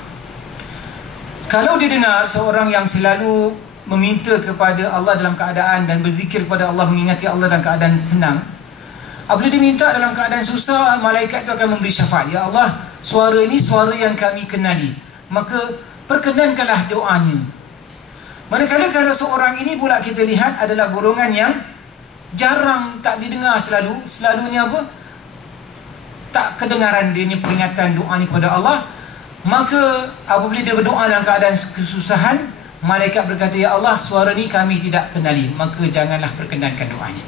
Kalau dia dengar seorang yang selalu meminta kepada Allah dalam keadaan dan berzikir kepada Allah, mengingati Allah dalam keadaan senang, apabila dia minta dalam keadaan susah, malaikat itu akan memberi syafaat. Ya Allah, suara ini suara yang kami kenali, maka perkenankanlah doanya. Manakala kalau seorang ini pula kita lihat adalah golongan yang jarang, tak didengar selalunya apa? Tak kedengaran dia ni peringatan doa ni kepada Allah, maka apabila dia berdoa dalam keadaan kesusahan, malaikat berkata, ya Allah, suara ni kami tidak kenali, maka janganlah perkenankan doanya.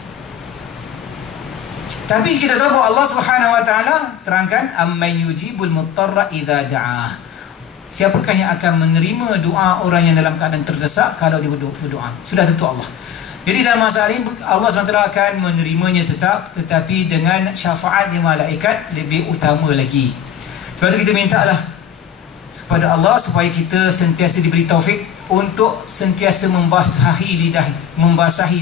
Tapi kita tahu bahawa Allah Subhanahu Wa Taala terangkan, amman yujibul muttarra idza da'ah. Siapakah yang akan menerima doa orang yang dalam keadaan terdesak kalau dia berdoa? Sudah tentu Allah. Jadi dalam masalah ini Allah SWT akan menerimanya tetap, tetapi dengan syafaatnya malaikat lebih utama lagi. Sebab itu kita mintalah kepada Allah supaya kita sentiasa diberi taufik untuk sentiasa membasahi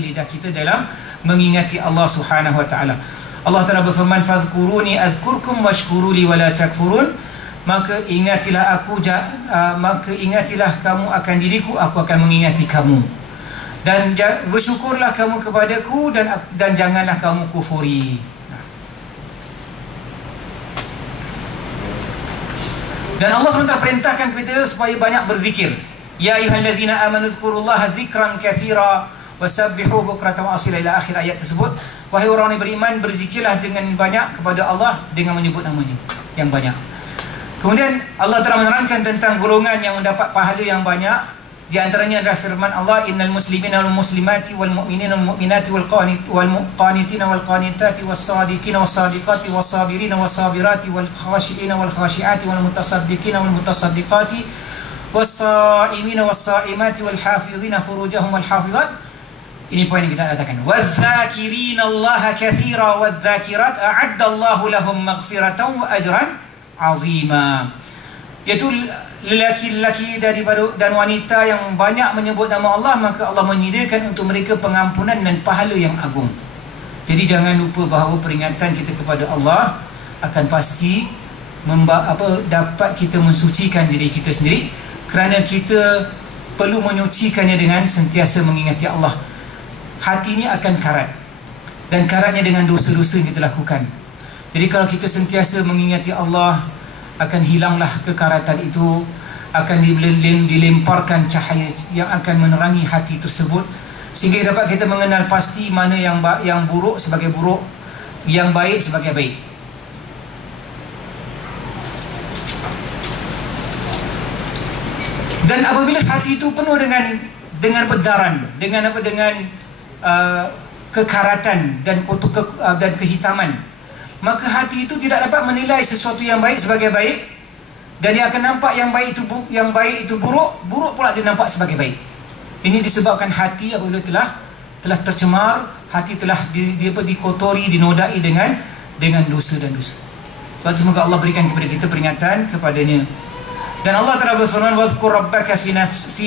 lidah kita dalam mengingati Allah Subhanahu Wa Taala. Allah Ta'ala berfirman, fadhkuruni adhkurkum washkuruli wala takfurun. Maka ingatilah kamu akan diriku, aku akan mengingati kamu. Dan bersyukurlah kamu kepadaku, dan janganlah kamu kufuri. Dan Allah SWT perintahkan kita supaya banyak berzikir. Ya ayyuhalladzina amanu dzkurullaha dzikran katsira wasabbihu bukratan wa asila, ila akhir ayat tersebut. Wahai orang yang beriman, berzikirlah dengan banyak kepada Allah dengan menyebut namanya yang banyak. Kemudian Allah telah menerangkan tentang golongan yang mendapat pahala yang banyak. Di antaranya adalah firman Allah, innal muslimina wal muslimati wal mu'minina wal mu'minati wal qanitina wal qanitati was sadiqina was sadiqati was sabirina was sabirati wal khashiina wal khashiati wal mutasaddiqina wal mutasaddiqati was saimina was saimati wal hafizina furujahum wal hafizat. Ini poin yang kita katakan. Wadh-dzakirina Allaha katsira wadh-dzakirat a'adda Allahu lahum maghfiratan wa ajran azima. Iaitu lelaki-lelaki daripada dan wanita yang banyak menyebut nama Allah, maka Allah menyediakan untuk mereka pengampunan dan pahala yang agung. Jadi jangan lupa bahawa peringatan kita kepada Allah akan pasti dapat kita mensucikan diri kita sendiri, kerana kita perlu menyucikannya dengan sentiasa mengingati Allah. Hati ini akan karat, dan karatnya dengan dosa-dosa yang kita lakukan. Jadi kalau kita sentiasa mengingati Allah, akan hilanglah kekaratan itu, akan dilemparkan cahaya yang akan menerangi hati tersebut, sehingga dapat kita mengenal pasti mana yang buruk sebagai buruk, yang baik sebagai baik. Dan apabila hati itu penuh dengan bedaran, dengan kekaratan dan dan kehitaman, maka hati itu tidak dapat menilai sesuatu yang baik sebagai baik, dan dia akan nampak yang baik itu buruk, buruk pula dia nampak sebagai baik. Ini disebabkan hati apabila telah tercemar, hati telah dikotori, dinodai dengan dosa dan dosa. Semoga Allah berikan kepada kita peringatan kepadanya. Dan Allah Ta'ala berfirman, "Wadhkur rabbaka fi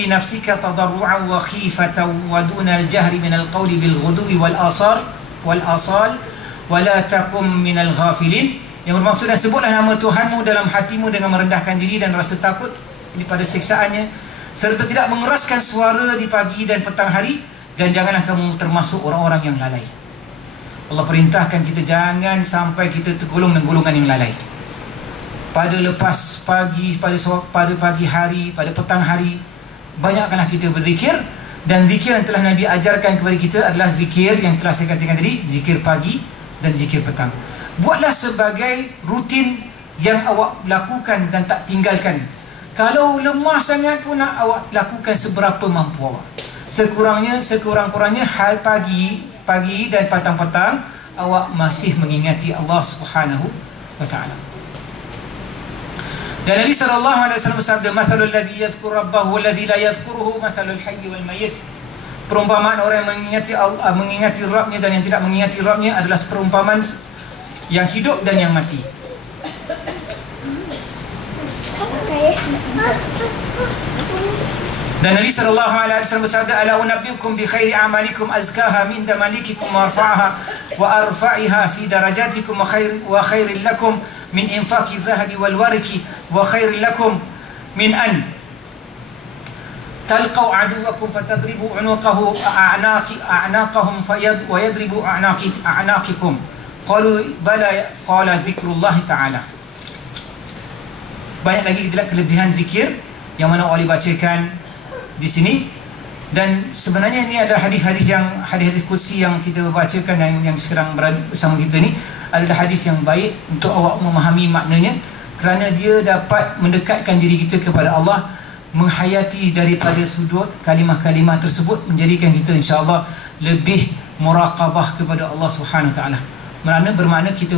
nafsika tadarru'an wa khifatan wa duna al-jahri min al-qawli bil ghuduwi wal asal wa la takum min al-ghafilin." Yang bermaksud, dan sebutlah nama Tuhanmu dalam hatimu dengan merendahkan diri dan rasa takut daripada siksaannya, serta tidak mengeraskan suara di pagi dan petang hari, dan janganlah kamu termasuk orang-orang yang lalai. Allah perintahkan kita jangan sampai kita tergolong dengan golongan yang lalai. Pada lepas pagi, pada pagi hari, pada petang hari, banyakkanlah kita berzikir. Dan zikir yang telah Nabi ajarkan kepada kita adalah zikir yang telah saya katakan tadi, zikir pagi dan zikir petang. Buatlah sebagai rutin yang awak lakukan dan tak tinggalkan. Kalau lemah sangat pun awak lakukan seberapa mampu awak. Sekurang-kurangnya hal pagi dan petang-petang awak masih mengingati Allah Subhanahu wa taala. Dan Nabi SAW bersabda, "Mathalul ladzi yadhkur rabbahu walladzi la yadhkuruhu mathalul hayy wal mayyit." Perumpamaan orang yang mengingati Rabbnya dan yang tidak mengingati Rabbnya adalah perumpamaan yang hidup dan yang mati. Dan Nabi SAW bersabda, "Ala unabbiukum bi khairi a'malikum azkaha min damalikikum wa arfa'iha fi darajatikum wa khairil lakum min infaqi dhahabi wal warqi wa khairil lakum min an talqaw aduwakum fatadribu unuqahu a'naqahum wa yadribu a'naqikum." Qalu bala, qala zikrullah ta'ala. Banyak lagi kelebihan zikir yang mana Allah bacakan di sini. Dan sebenarnya ini adalah hadis-hadis kursi yang kita bacakan yang sekarang berada bersama kita ni adalah hadis yang baik untuk awak memahami maknanya, kerana dia dapat mendekatkan diri kita kepada Allah, menghayati daripada sudut kalimah-kalimah tersebut, menjadikan kita insya-Allah lebih muraqabah kepada Allah Subhanahu taala. Bermakna kita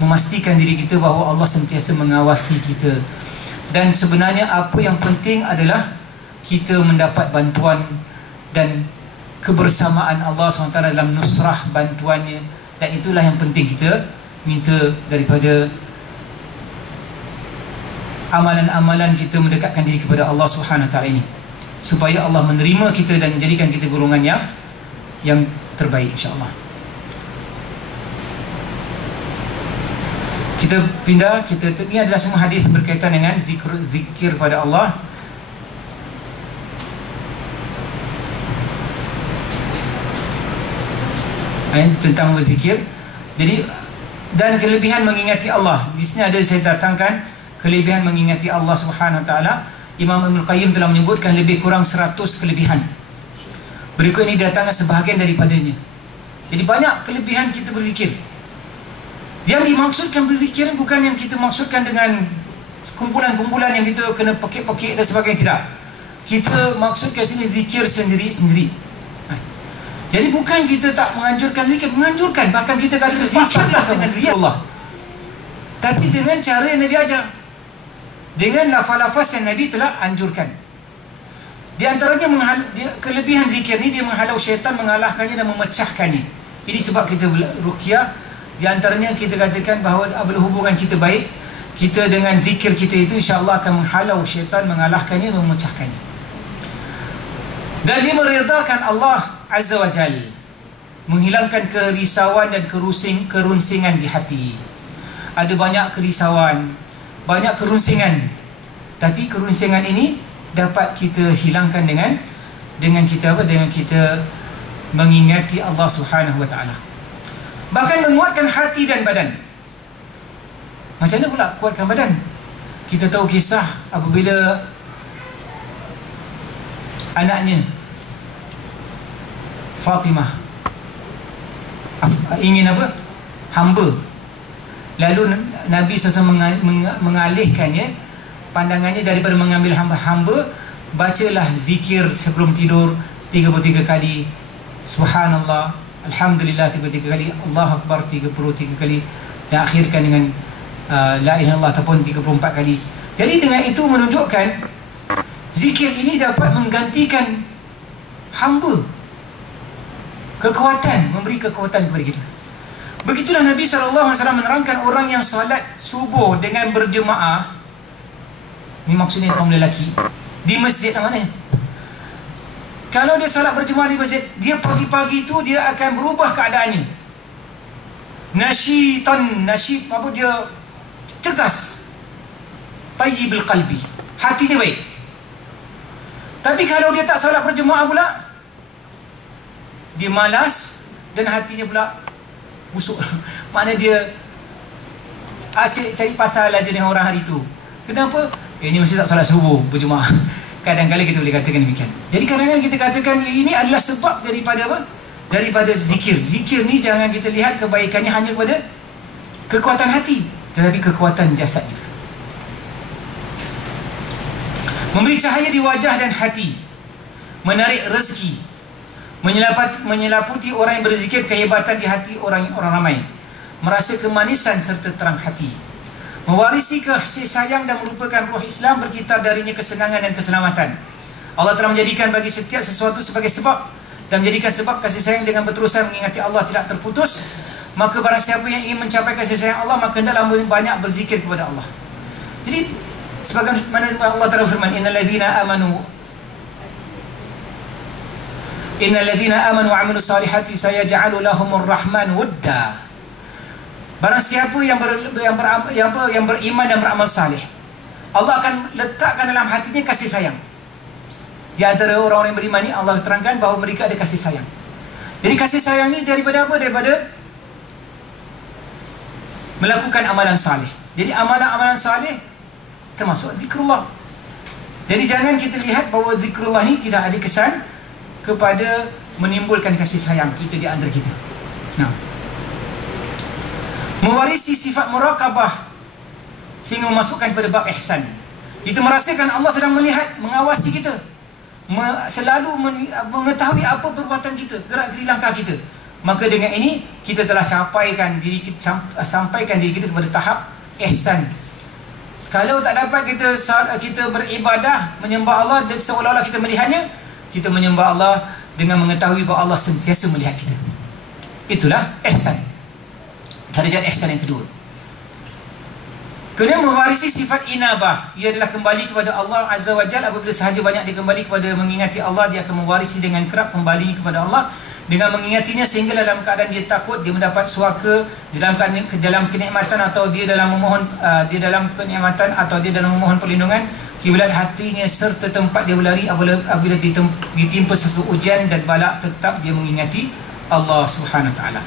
memastikan diri kita bahawa Allah sentiasa mengawasi kita. Dan sebenarnya apa yang penting adalah kita mendapat bantuan dan kebersamaan Allah SWT dalam nusrah bantuannya. Dan itulah yang penting kita minta daripada amalan-amalan kita mendekatkan diri kepada Allah SWT ini, supaya Allah menerima kita dan menjadikan kita golongan yang terbaik insya-Allah. Kita pindah, ini adalah semua hadis berkaitan dengan zikir kepada Allah. Tentang berzikir. Jadi, dan kelebihan mengingati Allah. Di sini ada saya datangkan kelebihan mengingati Allah Subhanahu Wa Taala. Imam Ibn Qayyim telah menyebutkan lebih kurang 100 kelebihan. Berikut ini datangkan sebahagian daripadanya. Jadi banyak kelebihan kita berzikir. Yang dimaksudkan berzikir bukan yang kita maksudkan dengan kumpulan-kumpulan yang kita kena pekik-pekik dan sebagainya, tidak. Kita maksudkan sini zikir sendiri-sendiri. Jadi bukan kita tak menganjurkan zikir, menganjurkan, bahkan kita kata zikirlah dengan zikir Allah, tapi dengan cara yang Nabi ajar, dengan lafaz-lafaz yang Nabi telah anjurkan. Di antaranya kelebihan zikir ni, dia menghalau syaitan, mengalahkannya dan memecahkannya. Ini sebab kita ruqyah. Di antaranya kita katakan bahawa apabila hubungan kita baik, kita dengan zikir kita itu insya-Allah akan menghalau syaitan, mengalahkannya, memecahkannya. Dan dia meredakan Allah Azza wa Jal, menghilangkan kerisauan dan kerunsingan di hati. Ada banyak kerisauan, banyak kerunsingan. Tapi kerunsingan ini dapat kita hilangkan dengan kita apa? Dengan kita mengingati Allah Subhanahu wa taala. Bahkan menguatkan hati dan badan. Macam mana pula kuatkan badan? Kita tahu kisah apabila anaknya Fatimah ingin apa? Hamba. Lalu Nabi SAW mengalihkannya pandangannya daripada mengambil hamba-hamba, bacalah zikir sebelum tidur 33 kali, Subhanallah, Alhamdulillah 33 kali, Allah Akbar 33 kali, dan akhirkan dengan La ilaha illallah ataupun 34 kali. Jadi dengan itu menunjukkan zikir ini dapat menggantikan hamba, kekuatan, memberi kekuatan kepada kita. Begitulah Nabi SAW menerangkan orang yang salat subuh dengan berjemaah. Ini maksudnya kaum lelaki di masjid mana? Kalau dia salat berjemaah di masjid, dia pagi-pagi itu dia akan berubah keadaannya. Nasyid apa dia? Tegas. Tayyibul qalbi. Hatinya baik. Tapi kalau dia tak salat berjemaah pula, dia malas dan hatinya pula busuk. Maknanya dia asyik cari pasal aja dengan orang hari itu. Kenapa? Ini mesti tak salat subuh berjemaah. Kadang-kadang kita boleh katakan demikian. Jadi kadang-kadang kita katakan ini adalah sebab daripada apa? Daripada zikir. Zikir ni jangan kita lihat kebaikannya hanya kepada kekuatan hati, tetapi kekuatan jasad juga. Memberi cahaya di wajah dan hati, menarik rezeki, menyelaputi orang yang berzikir, kehebatan di hati orang ramai, merasa kemanisan serta terang hati, mewarisi kasih sayang dan merupakan roh Islam, berkitar darinya kesenangan dan keselamatan. Allah telah menjadikan bagi setiap sesuatu sebagai sebab, dan menjadikan sebab kasih sayang dengan berterusan mengingati Allah tidak terputus. Maka barang siapa yang ingin mencapai kasih sayang Allah, maka hendaklah banyak berzikir kepada Allah. Jadi sebagaimana Allah Ta'ala firman, innal ladzina amanu wa 'amilus salihati sayaj'alu lahumur rahman wudda. Barang siapa yang beriman dan beramal saleh, Allah akan letakkan dalam hatinya kasih sayang. Di antara orang-orang yang beriman ni, Allah terangkan bahawa mereka ada kasih sayang. Jadi kasih sayang ni daripada apa? Daripada melakukan amalan saleh. Jadi amalan-amalan saleh termasuk zikrullah. Jadi jangan kita lihat bahawa zikrullah ni tidak ada kesan kepada menimbulkan kasih sayang kita di antara kita. Nah, mewarisi sifat muraqabah sehingga memasukkan pada bab ihsan. Kita merasakan Allah sedang melihat, mengawasi kita, selalu mengetahui apa perbuatan kita, gerak-gerik langkah kita. Maka dengan ini kita telah sampaikan diri kita kepada tahap ihsan. Kalau tak dapat kita beribadah, menyembah Allah seolah-olah kita melihatnya, kita menyembah Allah dengan mengetahui bahawa Allah sentiasa melihat kita. Itulah ihsan. Darjat ihsan yang kedua. Kemudian mewarisi sifat inabah, ia adalah kembali kepada Allah Azza wa Jalla. Apabila sahaja banyak dia kembali kepada mengingati Allah, dia akan mewarisi dengan kerap kembali kepada Allah dengan mengingatinya, sehingga dalam keadaan dia takut, dia mendapat suaka, dalam kenikmatan atau dia dalam memohon kenikmatan atau dia dalam memohon perlindungan, kiblat hatinya serta tempat dia berlari apabila ditimpa sesuatu ujian dan balak, tetap dia mengingati Allah Subhanahu wa taala.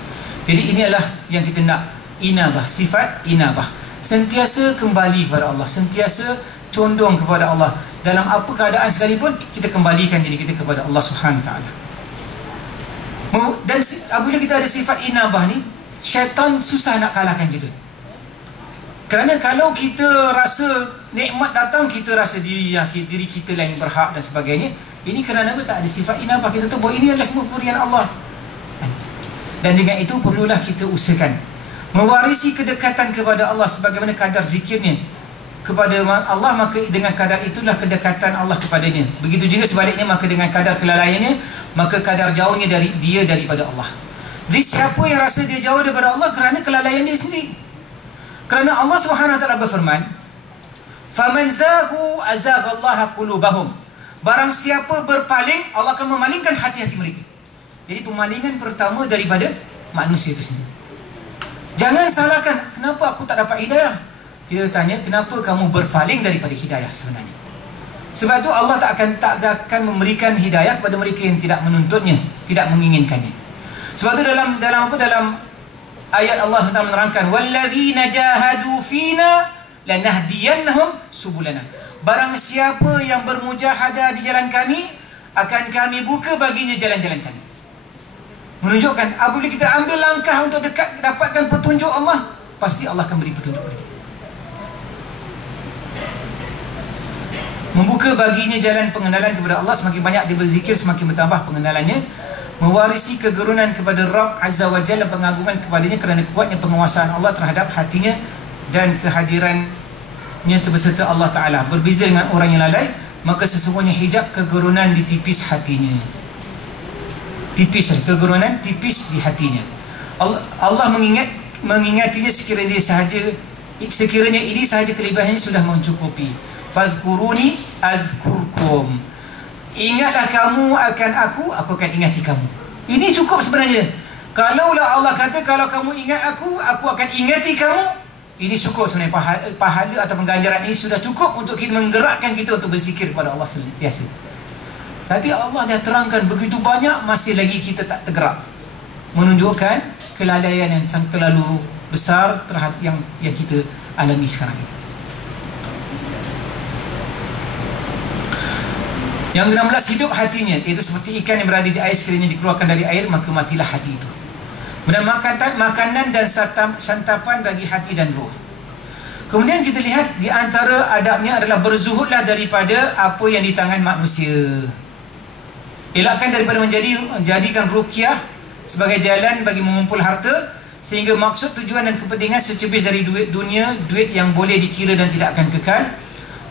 Jadi inilah yang kita nak, inabah, sifat inabah. Sentiasa kembali kepada Allah, sentiasa condong kepada Allah. Dalam apa keadaan sekalipun, kita kembalikan diri kita kepada Allah Subhanahu wa taala. Dan apabila kita ada sifat inabah ni, syaitan susah nak kalahkan kita. Kerana kalau kita rasa nikmat datang, kita rasa diri kita lah yang berhak dan sebagainya. Ini kerana apa? Tak ada sifat inabah. Kita tahu bahawa ini adalah semua pemberian Allah. Dan dengan itu perlulah kita usahakan mewarisi kedekatan kepada Allah sebagaimana kadar zikirnya kepada Allah, maka dengan kadar itulah kedekatan Allah kepadanya. Begitu juga sebaliknya, maka dengan kadar kelalaiannya, maka kadar jauhnya daripada Allah. Jadi siapa yang rasa dia jauh daripada Allah kerana kelalaian dia sendiri. Kerana Allah Subhanahu wa taala berfirman, "Faman zahu azaghallaha qulubahum." Barang siapa berpaling, Allah akan memalingkan hati-hati mereka. Jadi pemalingan pertama daripada manusia itu sendiri. Jangan salahkan, kenapa aku tak dapat hidayah? kita tanya, kenapa kamu berpaling daripada hidayah sebenarnya? Sebab itu Allah tak akan memberikan hidayah kepada mereka yang tidak menuntutnya, tidak menginginkannya. Sebab itu dalam ayat Allah menerangkan, walladzina jahadu fina lanahdiyannahum subulana. Barang siapa yang bermujahadah di jalan kami, akan kami buka baginya jalan-jalan kami. Menunjukkan apabila kita ambil langkah untuk dapatkan petunjuk Allah, pasti Allah akan beri petunjuk kepada kita. Membuka baginya jalan pengenalan kepada Allah. Semakin banyak dia berzikir, semakin bertambah pengenalannya. Mewarisi kegerunan kepada Rabb Azza wa Jalla, pengagungan kepadanya kerana kuatnya penguasaan Allah terhadap hatinya dan kehadirannya berserta Allah Ta'ala. Berbeza dengan orang yang lalai, maka sesungguhnya hijab kegerunan di tipis hatinya. Tipis, kegerunan tipis di hatinya. Allah mengingatinya sekiranya ini sahaja kelebihannya sudah mencukupi. Fadhkuruni adhkurkum. Ingatlah kamu akan aku akan ingati kamu. Ini cukup sebenarnya. Kalaulah Allah kata, kalau kamu ingat aku akan ingati kamu, ini cukup sebenarnya. Pahala atau ganjaran ini sudah cukup untuk kita menggerakkan kita untuk berzikir kepada Allah sentiasa. Tapi Allah dah terangkan begitu banyak, masih lagi kita tak tergerak. Menunjukkan kelalaian yang terlalu besar terhadap yang kita alami sekarang ini. Yang ke-16, hidup hatinya, iaitu seperti ikan yang berada di air, sekiranya dikeluarkan dari air, maka matilah hati itu. Kemudian makanan dan santapan bagi hati dan roh. Kemudian kita lihat di antara adabnya adalah berzuhudlah daripada apa yang di tangan manusia. Elakkan daripada menjadikan ruqyah sebagai jalan bagi mengumpul harta, sehingga maksud, tujuan dan kepentingan secebis dari duit dunia, duit yang boleh dikira dan tidak akan kekal.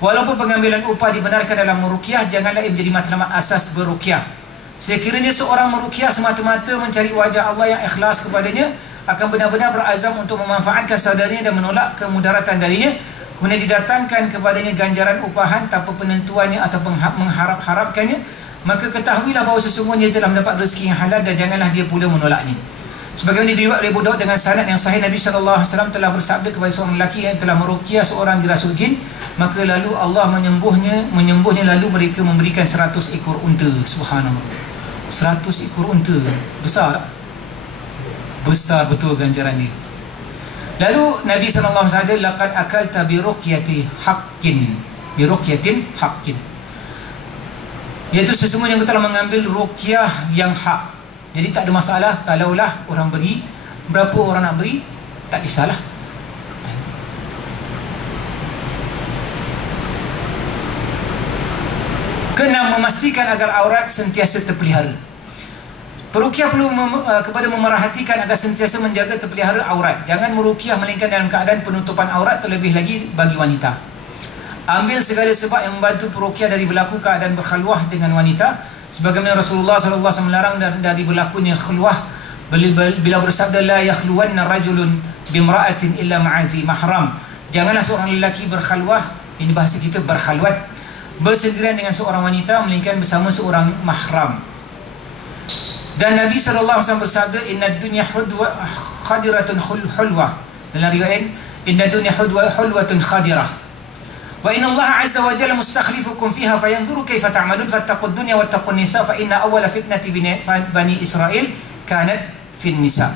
Walaupun pengambilan upah dibenarkan dalam meruqyah, janganlah ia menjadi matlamat asas beruqyah. Sekiranya seorang meruqyah semata-mata mencari wajah Allah yang ikhlas kepadanya, akan benar-benar berazam untuk memanfaatkan saudaranya dan menolak kemudaratan darinya, kemudian didatangkan kepadanya ganjaran upahan tanpa penentuannya atau mengharap-harapkannya, maka ketahuilah bahawa sesungguhnya dia telah mendapat rezeki yang halal, dan janganlah dia pula menolaknya. Sebagaimana diriwayatkan oleh Abu Daud dengan sanad yang sahih, Nabi SAW telah bersabda kepada seorang lelaki yang telah meruqyah seorang dirasuk jin, maka lalu Allah menyembuhnya lalu mereka memberikan 100 ekor unta. Subhanallah, 100 ekor unta, besar betul ganjaran dia. Lalu Nabi SAW bersabda, laqad akalta biruqyatin haqqin, iaitu sesungguhnya engkau telah mengambil ruqyah yang hak. Jadi tak ada masalah kalaulah orang beri, berapa orang nak beri, tak kisahlah. Kena memastikan agar aurat sentiasa terpelihara. Peruqyah perlu kepada memerhatikan agar sentiasa menjaga terpelihara aurat. Jangan meruqyah melainkan dalam keadaan penutupan aurat, terlebih lagi bagi wanita. Ambil segala sebab yang membantu peruqyah dari berlaku keadaan berkhalwah dengan wanita, sebagaimana Rasulullah SAW melarang dari berlakunya khulwah bila bersabda, la yakhluwanna rajulun bimra'atin illa ma'adhi mahram. Janganlah seorang lelaki berkhalwah, ini bahasa kita berkhalwat, bersendirian dengan seorang wanita melainkan bersama seorang mahram. Dan Nabi SAW bersabda, inna dunya khadiratun hulwah. Dalam riwayat, inna dunya hulwatun khadirah. Wa inna Allah azza wa jalla mustakhlifukum fiha fayanzuru kaifa ta'malun fattaqud dunya wattaqun nisa fa inna awwala fitnati bani Israel kanat fin nisa.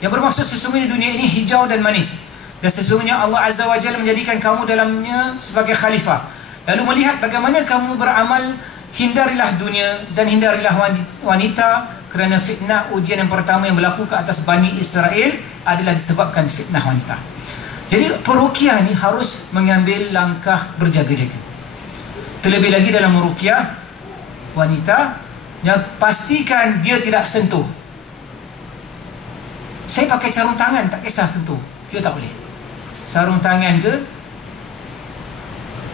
Yang bermaksud sesungguhnya dunia ini hijau dan manis, dan sesungguhnya Allah azza wa jalla menjadikan kamu dalamnya sebagai khalifah. Lalu melihat bagaimana kamu beramal, hindarilah dunia dan hindarilah wanita, kerana fitnah ujian yang pertama yang berlaku ke atas Bani Israel adalah disebabkan fitnah wanita. Jadi peruqyah ni harus mengambil langkah berjaga-jaga. Terlebih lagi dalam meruqyah wanita, yang pastikan dia tidak sentuh. Saya pakai sarung tangan, tak kisah sentuh, dia tak boleh. Sarung tangan ke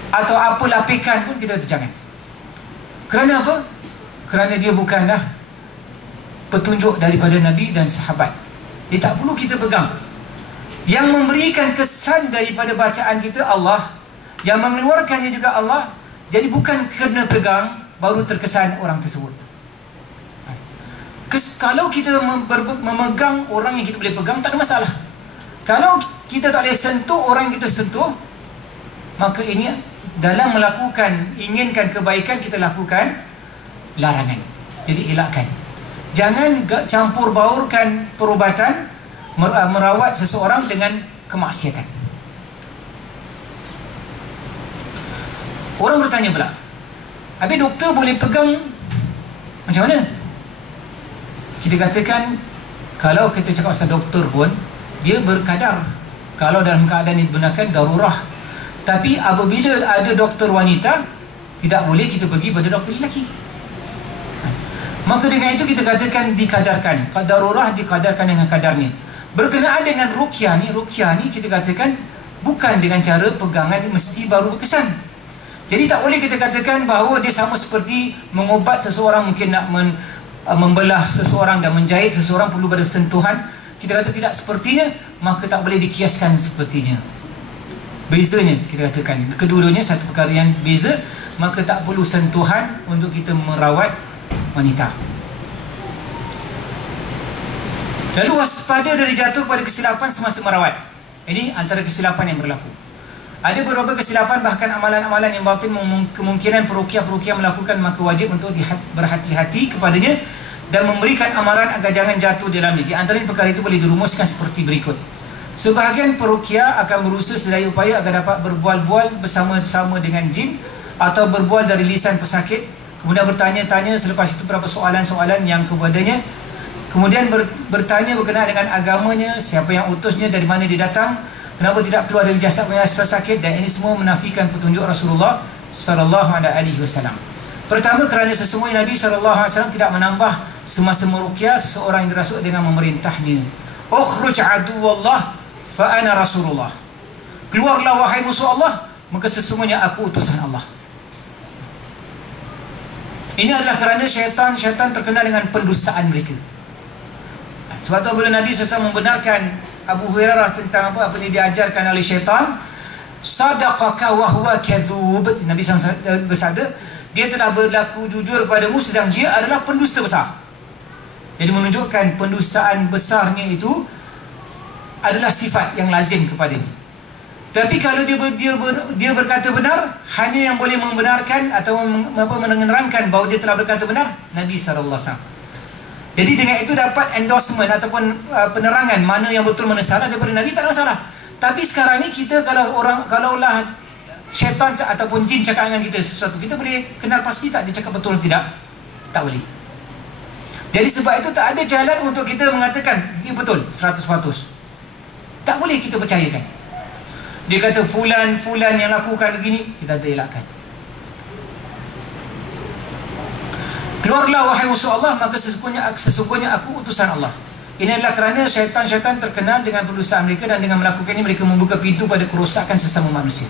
atau apa lapikan pun kita jangan. Kerana apa? Kerana dia bukanlah petunjuk daripada Nabi dan sahabat. Dia tak perlu kita pegang. Yang memberikan kesan daripada bacaan kita Allah, yang mengeluarkannya juga Allah. Jadi bukan kena pegang baru terkesan orang tersebut. Kalau kita memegang orang yang kita boleh pegang, tak ada masalah. Kalau kita tak boleh sentuh orang yang kita sentuh, maka ini dalam melakukan, inginkan kebaikan, kita lakukan larangan. Jadi elakkan. Jangan campur baurkan perubatan, merawat seseorang dengan kemaksiatan. Orang bertanya pula, habis doktor boleh pegang macam mana? Kita katakan, kalau kita cakap pasal doktor pun, dia berkadar. Kalau dalam keadaan dibenarkan darurah. Tapi apabila ada doktor wanita, tidak boleh kita pergi pada doktor lelaki. Maka dengan itu kita katakan dikadarkan. Darurah dikadarkan dengan kadarnya. Berkenaan dengan ruqyah ni kita katakan bukan dengan cara pegangan mesti baru berkesan. Jadi tak boleh kita katakan bahawa dia sama seperti mengobat seseorang, mungkin nak membelah seseorang dan menjahit seseorang perlu pada sentuhan. Kita kata tidak sepertinya, maka tak boleh dikiaskan sepertinya. Bezanya kita katakan, kedua-duanya satu perkara yang beza, maka tak perlu sentuhan untuk kita merawat wanita. Lalu waspada dari jatuh pada kesilapan semasa merawat. Ini antara kesilapan yang berlaku. Ada beberapa kesilapan, bahkan amalan-amalan yang batin kemungkinan peruqyah melakukan, maka wajib untuk berhati-hati kepadanya dan memberikan amaran agar jangan jatuh dalamnya. Di antara perkara itu boleh dirumuskan seperti berikut. Sebahagian peruqyah akan berusaha sedaya upaya agar dapat berbual-bual bersama-sama dengan jin atau berbual dari lisan pesakit, kemudian bertanya-tanya selepas itu beberapa soalan-soalan yang kepadanya, kemudian bertanya berkenaan dengan agamanya, siapa yang utusnya, dari mana dia datang, kenapa tidak keluar dari jasad pesakit, dan ini semua menafikan petunjuk Rasulullah sallallahu alaihi wasallam. Pertama, kerana sesungguhnya Nabi sallallahu alaihi wasallam tidak menambah semasa meruqyah seseorang yang dirasuk dengan memerintahnya. Ukhruj aduwallah fa ana Rasulullah. Keluarlah wahai musuh Allah, maka sesungguhnya aku utusan Allah. Ini adalah kerana syaitan terkenal dengan pendustaan mereka. Sebab tu bila Nabi SAW membenarkan Abu Hurairah tentang apa yang diajarkan oleh syaitan, sadaqaka wa huwa kadhub, Nabi SAW bersabda, dia telah berlaku jujur kepadamu sedang dia adalah pendusta besar. Jadi menunjukkan pendustaan besarnya itu adalah sifat yang lazim kepadanya. Tapi kalau dia berkata benar, hanya yang boleh membenarkan atau menerangkan bahawa dia telah berkata benar Nabi SAW. Jadi dengan itu dapat endorsement ataupun penerangan mana yang betul mana salah daripada Nabi, tak ada masalah. Tapi sekarang ni kita kalaulah syaitan ataupun jin cakap dengan kita sesuatu, kita boleh kenal pasti tak dia cakap betul atau tidak? Tak boleh. Jadi sebab itu tak ada jalan untuk kita mengatakan dia betul 100%. Tak boleh kita percayakan. Dia kata fulan yang lakukan begini, kita tak elakkan. Keluarlah wahai musuh Allah, maka sesungguhnya aku utusan Allah. Ini adalah kerana syaitan terkenal dengan pendustaan mereka, dan dengan melakukan ini mereka membuka pintu pada kerosakan sesama manusia.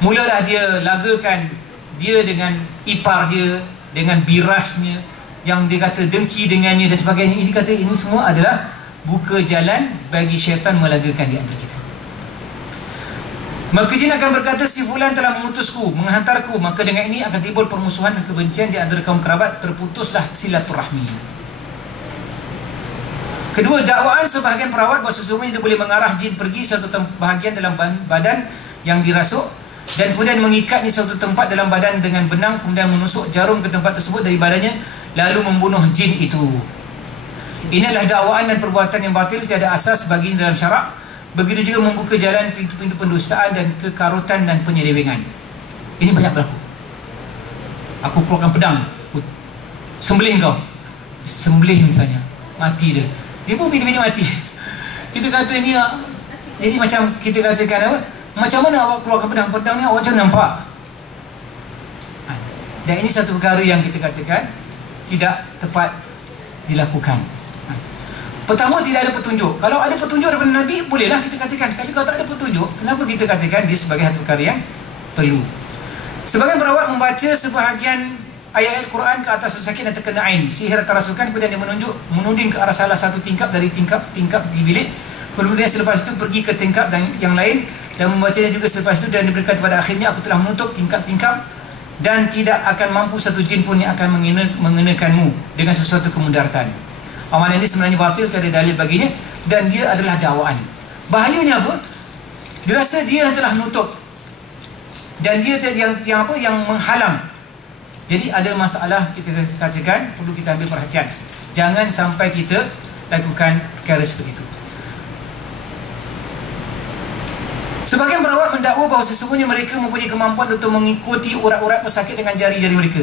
Mulalah dia lagakan dia dengan ipar dia, dengan birasnya, yang dia kata dengki dengannya dan sebagainya. Ini kata ini semua adalah buka jalan bagi syaitan melagakan di antara kita. Maka jin akan berkata, si fulan telah mengutusku, menghantarku, maka dengan ini akan timbul permusuhan dan kebencian di antara kaum kerabat, terputuslah silaturahmi. Kedua, dakwaan sebahagian perawat bahawa sesungguhnya dia boleh mengarah jin pergi suatu bahagian dalam badan yang dirasuk, dan kemudian mengikatnya suatu tempat dalam badan dengan benang, kemudian menusuk jarum ke tempat tersebut dari badannya, lalu membunuh jin itu. Ini adalah dakwaan dan perbuatan yang batil, tiada asas bagi dalam syarak. Begitu juga membuka jalan pintu-pintu pendustaan dan kekarutan dan penyelewengan. Ini banyak berlaku. Aku keluarkan pedang, aku sembelih kau, sembelih misalnya, mati dia. Dia pun bila-bila mati. Kita kata ini, jadi macam kita katakan apa? Macam mana awak keluarkan pedang? Pedang ni awak macam nampak. Dan ini satu perkara yang kita katakan tidak tepat dilakukan. Pertama, tidak ada petunjuk. Kalau ada petunjuk daripada Nabi, bolehlah kita katakan. Tapi kalau tak ada petunjuk, kenapa kita katakan dia sebagai satu perkara yang perlu? Sebagian perawat membaca sebahagian ayat Al-Quran ke atas pesakit dan terkena ain, sihir atau rasukan, kemudian dia menuding ke arah salah satu tingkap dari tingkap di bilik. Kemudian selepas itu pergi ke tingkap yang lain dan membacanya juga selepas itu, dan dia berkata pada akhirnya, aku telah menutup tingkap-tingkap dan tidak akan mampu satu jin pun yang akan mengenakanmu dengan sesuatu kemudaratan. Amalan ini sebenarnya batil, tiada dalil baginya, dan dia adalah dakwaan. Bahayanya apa? Dia rasa dia yang telah menutup dan dia yang menghalang. Jadi ada masalah, kita katakan perlu kita ambil perhatian. Jangan sampai kita lakukan perkara seperti itu. Sebagian perawat mendakwa bahawa sesungguhnya mereka mempunyai kemampuan untuk mengikuti urat-urat pesakit dengan jari-jari mereka.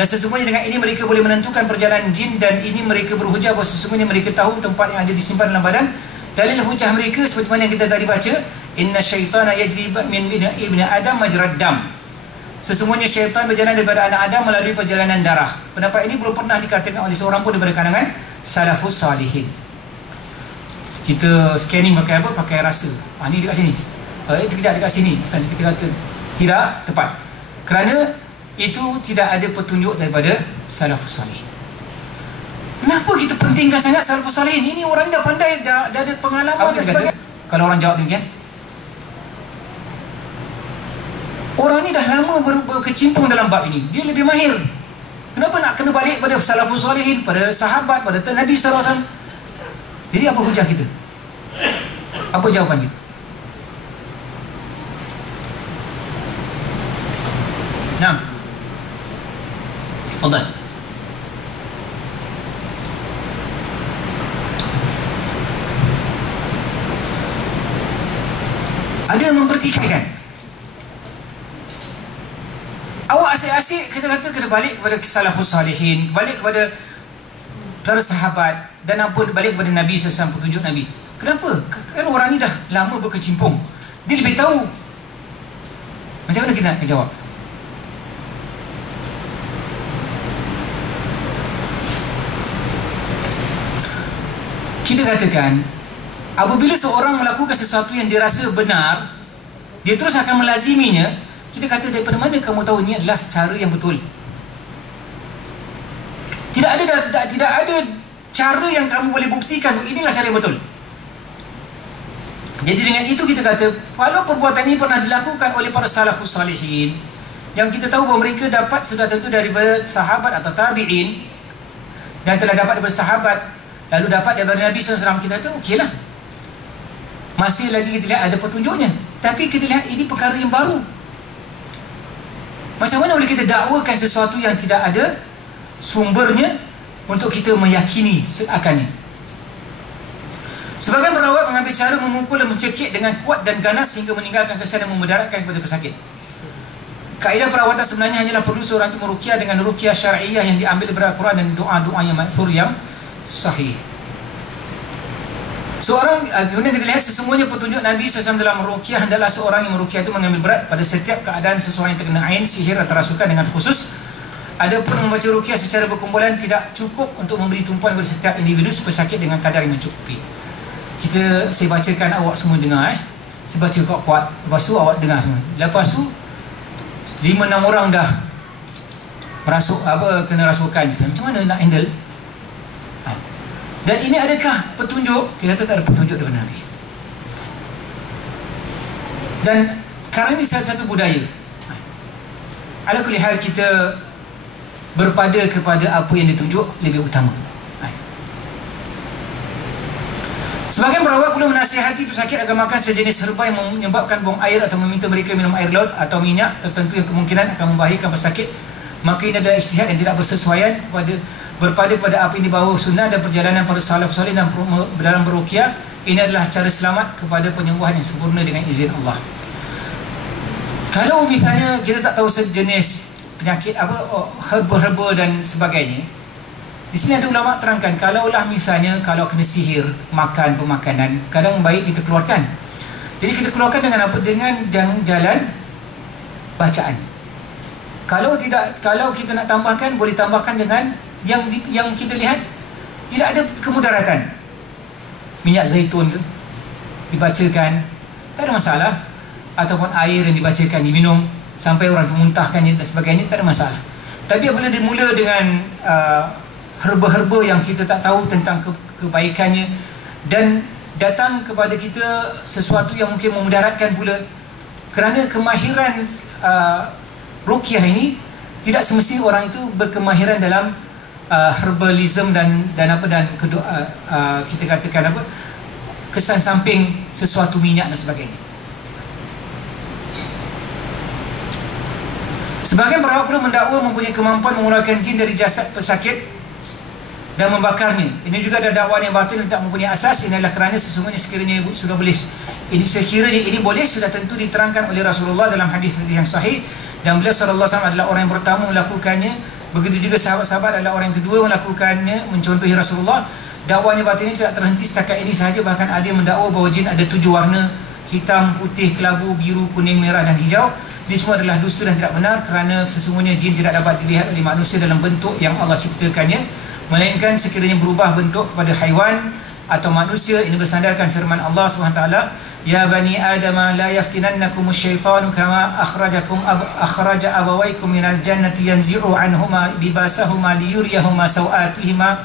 Dan sesungguhnya dengan ini mereka boleh menentukan perjalanan jin, dan ini mereka berhujah bahawa sesungguhnya mereka tahu tempat yang ada disimpan dalam badan. Dalil hujah mereka seperti mana yang kita tadi baca, inna syaitana yajri min ibni Adam majrad dam. Sesungguhnya syaitan berjalan daripada anak Adam melalui perjalanan darah. Pendapat ini belum pernah dikatakan oleh seorang pun daripada kalangan salafus salihin. Kita scanning pakai apa? Pakai rasa. Ni dekat sini. Tidak dekat sini. Kita kata tidak tepat. Kerana itu tidak ada petunjuk daripada salafus salihin. Kenapa kita pentingkan sangat salafus salihin? Ini orang dah pandai, dah ada pengalaman dan sebagainya. Kalau orang jawab demikian, orang ni dah lama berkecimpung dalam bab ini, dia lebih mahir. Kenapa nak kena balik pada salafus salihin, pada sahabat, pada Nabi SAW? Jadi apa hujah kita? Apa jawapan kita? Nah, fadal. Ada yang mempertikaikan. Awak asyik-asyik kita kata kena balik kepada salafus salihin, balik kepada para sahabat, dan apa balik kepada Nabi SAW, petunjuk Nabi. Kenapa? Kan orang ni dah lama berkecimpung, dia lebih tahu. Macam mana kita nak jawab? Kita katakan, apabila seorang melakukan sesuatu yang dirasa benar, dia terus akan melaziminya. Kita kata, daripada mana kamu tahu ini adalah cara yang betul? Tidak ada cara yang kamu boleh buktikan inilah cara yang betul. Jadi dengan itu kita kata, kalau perbuatan ini pernah dilakukan oleh para salafus salihin, yang kita tahu bahawa mereka dapat sudah tentu daripada sahabat atau tabi'in, dan telah dapat daripada sahabat, lalu dapat daripada Nabi SAW, kita kata okeylah, masih lagi kita lihat ada petunjuknya. Tapi kita lihat ini perkara yang baru. Macam mana boleh kita dakwakan sesuatu yang tidak ada sumbernya untuk kita meyakini seakannya? Sebagian perawat mengambil cara memukul dan mencekik dengan kuat dan ganas hingga meninggalkan kesan yang memudaratkan kepada pesakit. Kaedah perawatan sebenarnya hanyalah perlu seorang itu meruqyah dengan ruqyah syar'iyah yang diambil daripada Al-Quran dan doa-doa yang ma'thur yang sahih. Seorang, kemudian kita lihat sesungguhnya petunjuk Nabi SAW dalam meruqyah adalah seorang yang meruqyah itu mengambil berat pada setiap keadaan seseorang yang terkena ain, sihir atau rasukan dengan khusus. Adapun membaca ruqyah secara berkumpulan tidak cukup untuk memberi tumpuan kepada setiap individu pesakit dengan kadar yang mencukupi. Saya bacakan, awak semua dengar. Saya baca kuat-kuat, lepas tu awak dengar semua. Lepas tu 5-6 orang dah merasuk, kena rasukan. Macam mana nak handle? Dan ini adakah petunjuk? Kita kata tak ada petunjuk daripada Nabi. Dan kerana ini satu budaya, ala kulli hal kita berpada kepada apa yang ditunjuk lebih utama. Sebagian perawat pula menasihati pesakit agar makan sejenis herba yang menyebabkan buang air atau meminta mereka minum air laut atau minyak tertentu yang kemungkinan akan membahayakan pesakit. Maka ini adalah ijtihad yang tidak bersesuaian berpada pada apa yang dibawa sunnah dan perjalanan para salaf salih dalam beruqyah. Ini adalah cara selamat kepada penyembuhan yang sempurna dengan izin Allah. Kalau misalnya kita tak tahu sejenis penyakit herba-herba dan sebagainya, di sini ada ulama terangkan, kalaulah misalnya kalau kena sihir makan pemakanan, kadang baik kita keluarkan. Jadi kita keluarkan dengan apa? Dengan jalan bacaan. Kalau kita nak tambahkan, boleh tambahkan dengan yang kita lihat tidak ada kemudaratan. Minyak zaitun tu dibacakan, tak ada masalah. Ataupun air yang dibacakan diminum sampai orang tu muntahkannya dan sebagainya, tak ada masalah. Tapi apabila dimula dengan herba-herba yang kita tak tahu tentang kebaikannya dan datang kepada kita sesuatu yang mungkin memudaratkan pula, kerana kemahiran ruqyah ini tidak semestinya orang itu berkemahiran dalam herbalism dan kita katakan kesan samping sesuatu minyak dan sebagainya. Sebahagian perawat pula mendakwa mempunyai kemampuan mengeluarkan jin dari jasad pesakit dan membakarnya. Ini juga ada dakwaan yang batil yang tak mempunyai asas. Ini adalah kerana sesungguhnya sekiranya sudah boleh, ini sekiranya ini boleh, sudah tentu diterangkan oleh Rasulullah dalam hadis yang sahih, dan beliau sallallahu alaihi wasallam adalah orang yang pertama melakukannya. Begitu juga sahabat-sahabat adalah orang yang kedua melakukannya, mencontohi Rasulullah. Dakwanya batin ini tidak terhenti setakat ini sahaja, bahkan ada yang mendakwa bahawa jin ada 7 warna: hitam, putih, kelabu, biru, kuning, merah dan hijau. Ini semua adalah dusta dan tidak benar, kerana sesungguhnya jin tidak dapat dilihat oleh manusia dalam bentuk yang Allah ciptakannya, melainkan sekiranya berubah bentuk kepada haiwan atau manusia. Ini bersandarkan firman Allah SWT, ya bani adama la yaftinannakum asyaitanu kama akhraja abawaykum minal jannati yanzi'u anhuma libasahuma liyuriyahuma sawatihima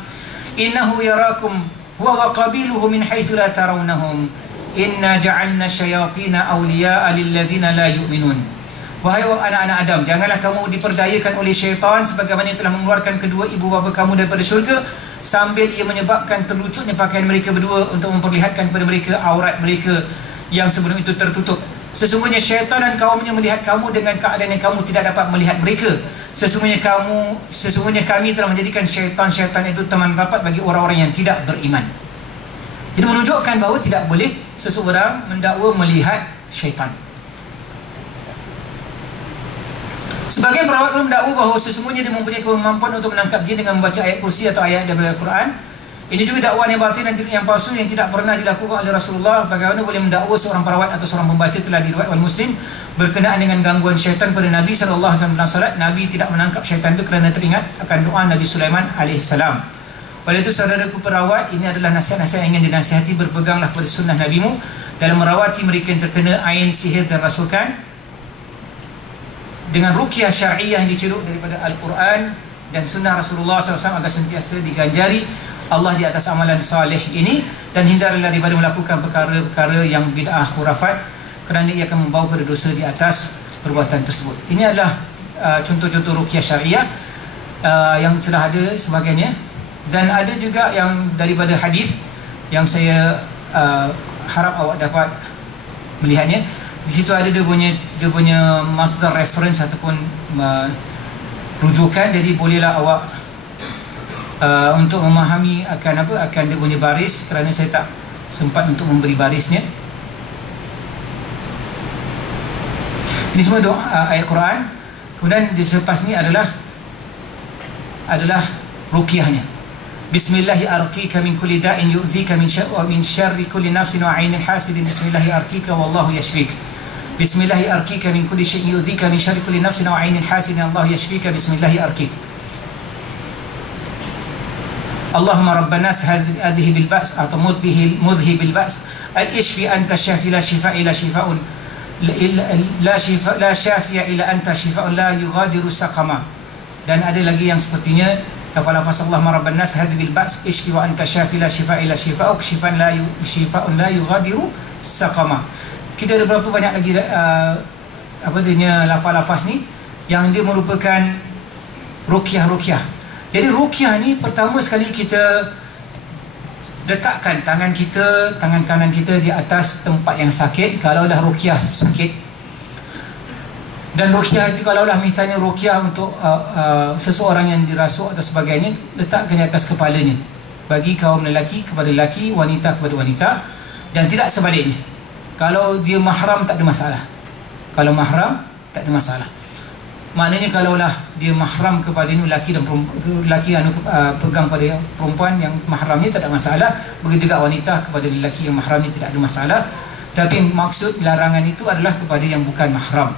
innahu yarakum huwa wa qabiluhu min haitsu la tarawnahum inna ja'alna syayatina awliya'a lilladhina la yu'minun. Wahai anak-anak Adam, janganlah kamu diperdayakan oleh syaitan sebagaimana yang telah mengeluarkan kedua ibu bapa kamu daripada syurga, sambil ia menyebabkan terlucutnya pakaian mereka berdua untuk memperlihatkan kepada mereka aurat mereka yang sebelum itu tertutup. Sesungguhnya syaitan dan kaumnya melihat kamu dengan keadaan yang kamu tidak dapat melihat mereka. Sesungguhnya kami telah menjadikan syaitan itu teman rapat bagi orang-orang yang tidak beriman. Jadi menunjukkan bahawa tidak boleh seseorang mendakwa melihat syaitan. Sebagian perawat pun mendakwa bahawa sesungguhnya dia mempunyai kemampuan untuk menangkap jin dengan membaca ayat kursi atau ayat daripada Al-Quran. Ini juga dakwaan yang batil dan yang palsu yang tidak pernah dilakukan oleh Rasulullah. Bagaimana boleh mendakwa seorang perawat atau seorang pembaca telah diriwayatkan oleh Muslim berkenaan dengan gangguan syaitan pada Nabi SAW dalam salat. Nabi tidak menangkap syaitan itu kerana teringat akan doa Nabi Sulaiman AS. Oleh itu saudaraku perawat, ini adalah nasihat-nasihat yang ingin dinasihati. Berpeganglah pada sunnah Nabimu dalam merawati mereka yang terkena ain, sihir dan rasukan, dengan ruqyah syariah yang diceruk daripada Al-Quran dan sunnah Rasulullah SAW agar sentiasa diganjari Allah di atas amalan salih ini, dan hindarlah daripada melakukan perkara-perkara yang bid'ah khurafat, kerana ia akan membawa kepada dosa di atas perbuatan tersebut. Ini adalah contoh-contoh ruqyah syariah yang sudah ada sebahagiannya, dan ada juga yang daripada hadis yang saya harap awak dapat melihatnya. Di situ ada dia punya masdar reference ataupun rujukan. Jadi bolehlah awak untuk memahami akan dia punya baris, kerana saya tak sempat untuk memberi barisnya. Ini semua doa ayat Quran. Kemudian di selepas ni adalah ruqyahnya. Bismillahi arqika min kulli da'in yu'dhika min syarri kulli nafsin wa 'ainin hasidin. Bismillahi arqika wallahu yashfik. Bismillahi arqika min kulli syai'in yu'dhika min syarri kulli nafsin wa 'ainin hasidin. Allah yashfika. Bismillahi arqik. Allahumma rabban nas hadhihi bil ba's atau mudhihi bil ba's ay ishfi anta syafi la shifa ila shifaun la syafiya ila anta shifaun la yughadiru saqama. Dan ada lagi yang sepertinya, lafaz Allahumma rabban nas hadhihi bil ba's ishfi wa anta syafi la shifa ila shifauk shifaun la yughadiru saqama. Kita ada berapa banyak lagi lafaz ni yang dia merupakan ruqyah. Jadi ruqyah ni pertama sekali kita letakkan tangan kanan kita di atas tempat yang sakit, kalaulah ruqyah sakit. Dan ruqyah itu kalaulah misalnya ruqyah untuk seseorang yang dirasuk atau sebagainya, letakkan di atas kepalanya. Bagi kaum lelaki kepada lelaki, wanita kepada wanita, dan tidak sebaliknya. Kalau dia mahram tak ada masalah. Kalau mahram tak ada masalah. Maknanya kalaulah dia mahram kepada lelaki dan lelaki pegang pada perempuan yang mahramnya tak ada masalah. Begitu juga wanita kepada lelaki yang mahramnya tidak ada masalah. Tapi maksud larangan itu adalah kepada yang bukan mahram.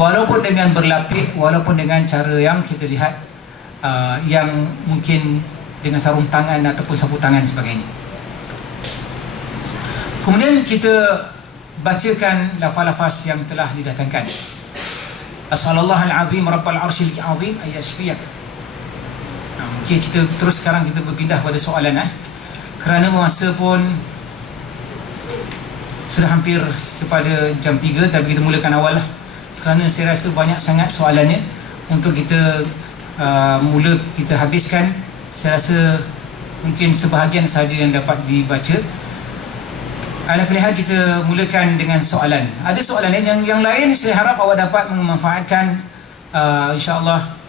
Walaupun dengan berlapik, walaupun dengan cara yang kita lihat yang mungkin dengan sarung tangan ataupun sapu tangan dan sebagainya. Kemudian kita bacakan lafaz-lafaz yang telah didatangkan. As'alallahal azim rabbal arsyil azim ayashfiyak. Okey, kita terus sekarang kita berpindah pada soalan kerana masa pun sudah hampir kepada jam 3, tapi kita mulakan awal lah. Kerana saya rasa banyak sangat soalannya. Untuk kita kita habiskan, saya rasa mungkin sebahagian saja yang dapat dibaca. Ala kulli hal, kita mulakan dengan soalan. Ada soalan lain yang lain saya harap awak dapat memanfaatkan InsyaAllah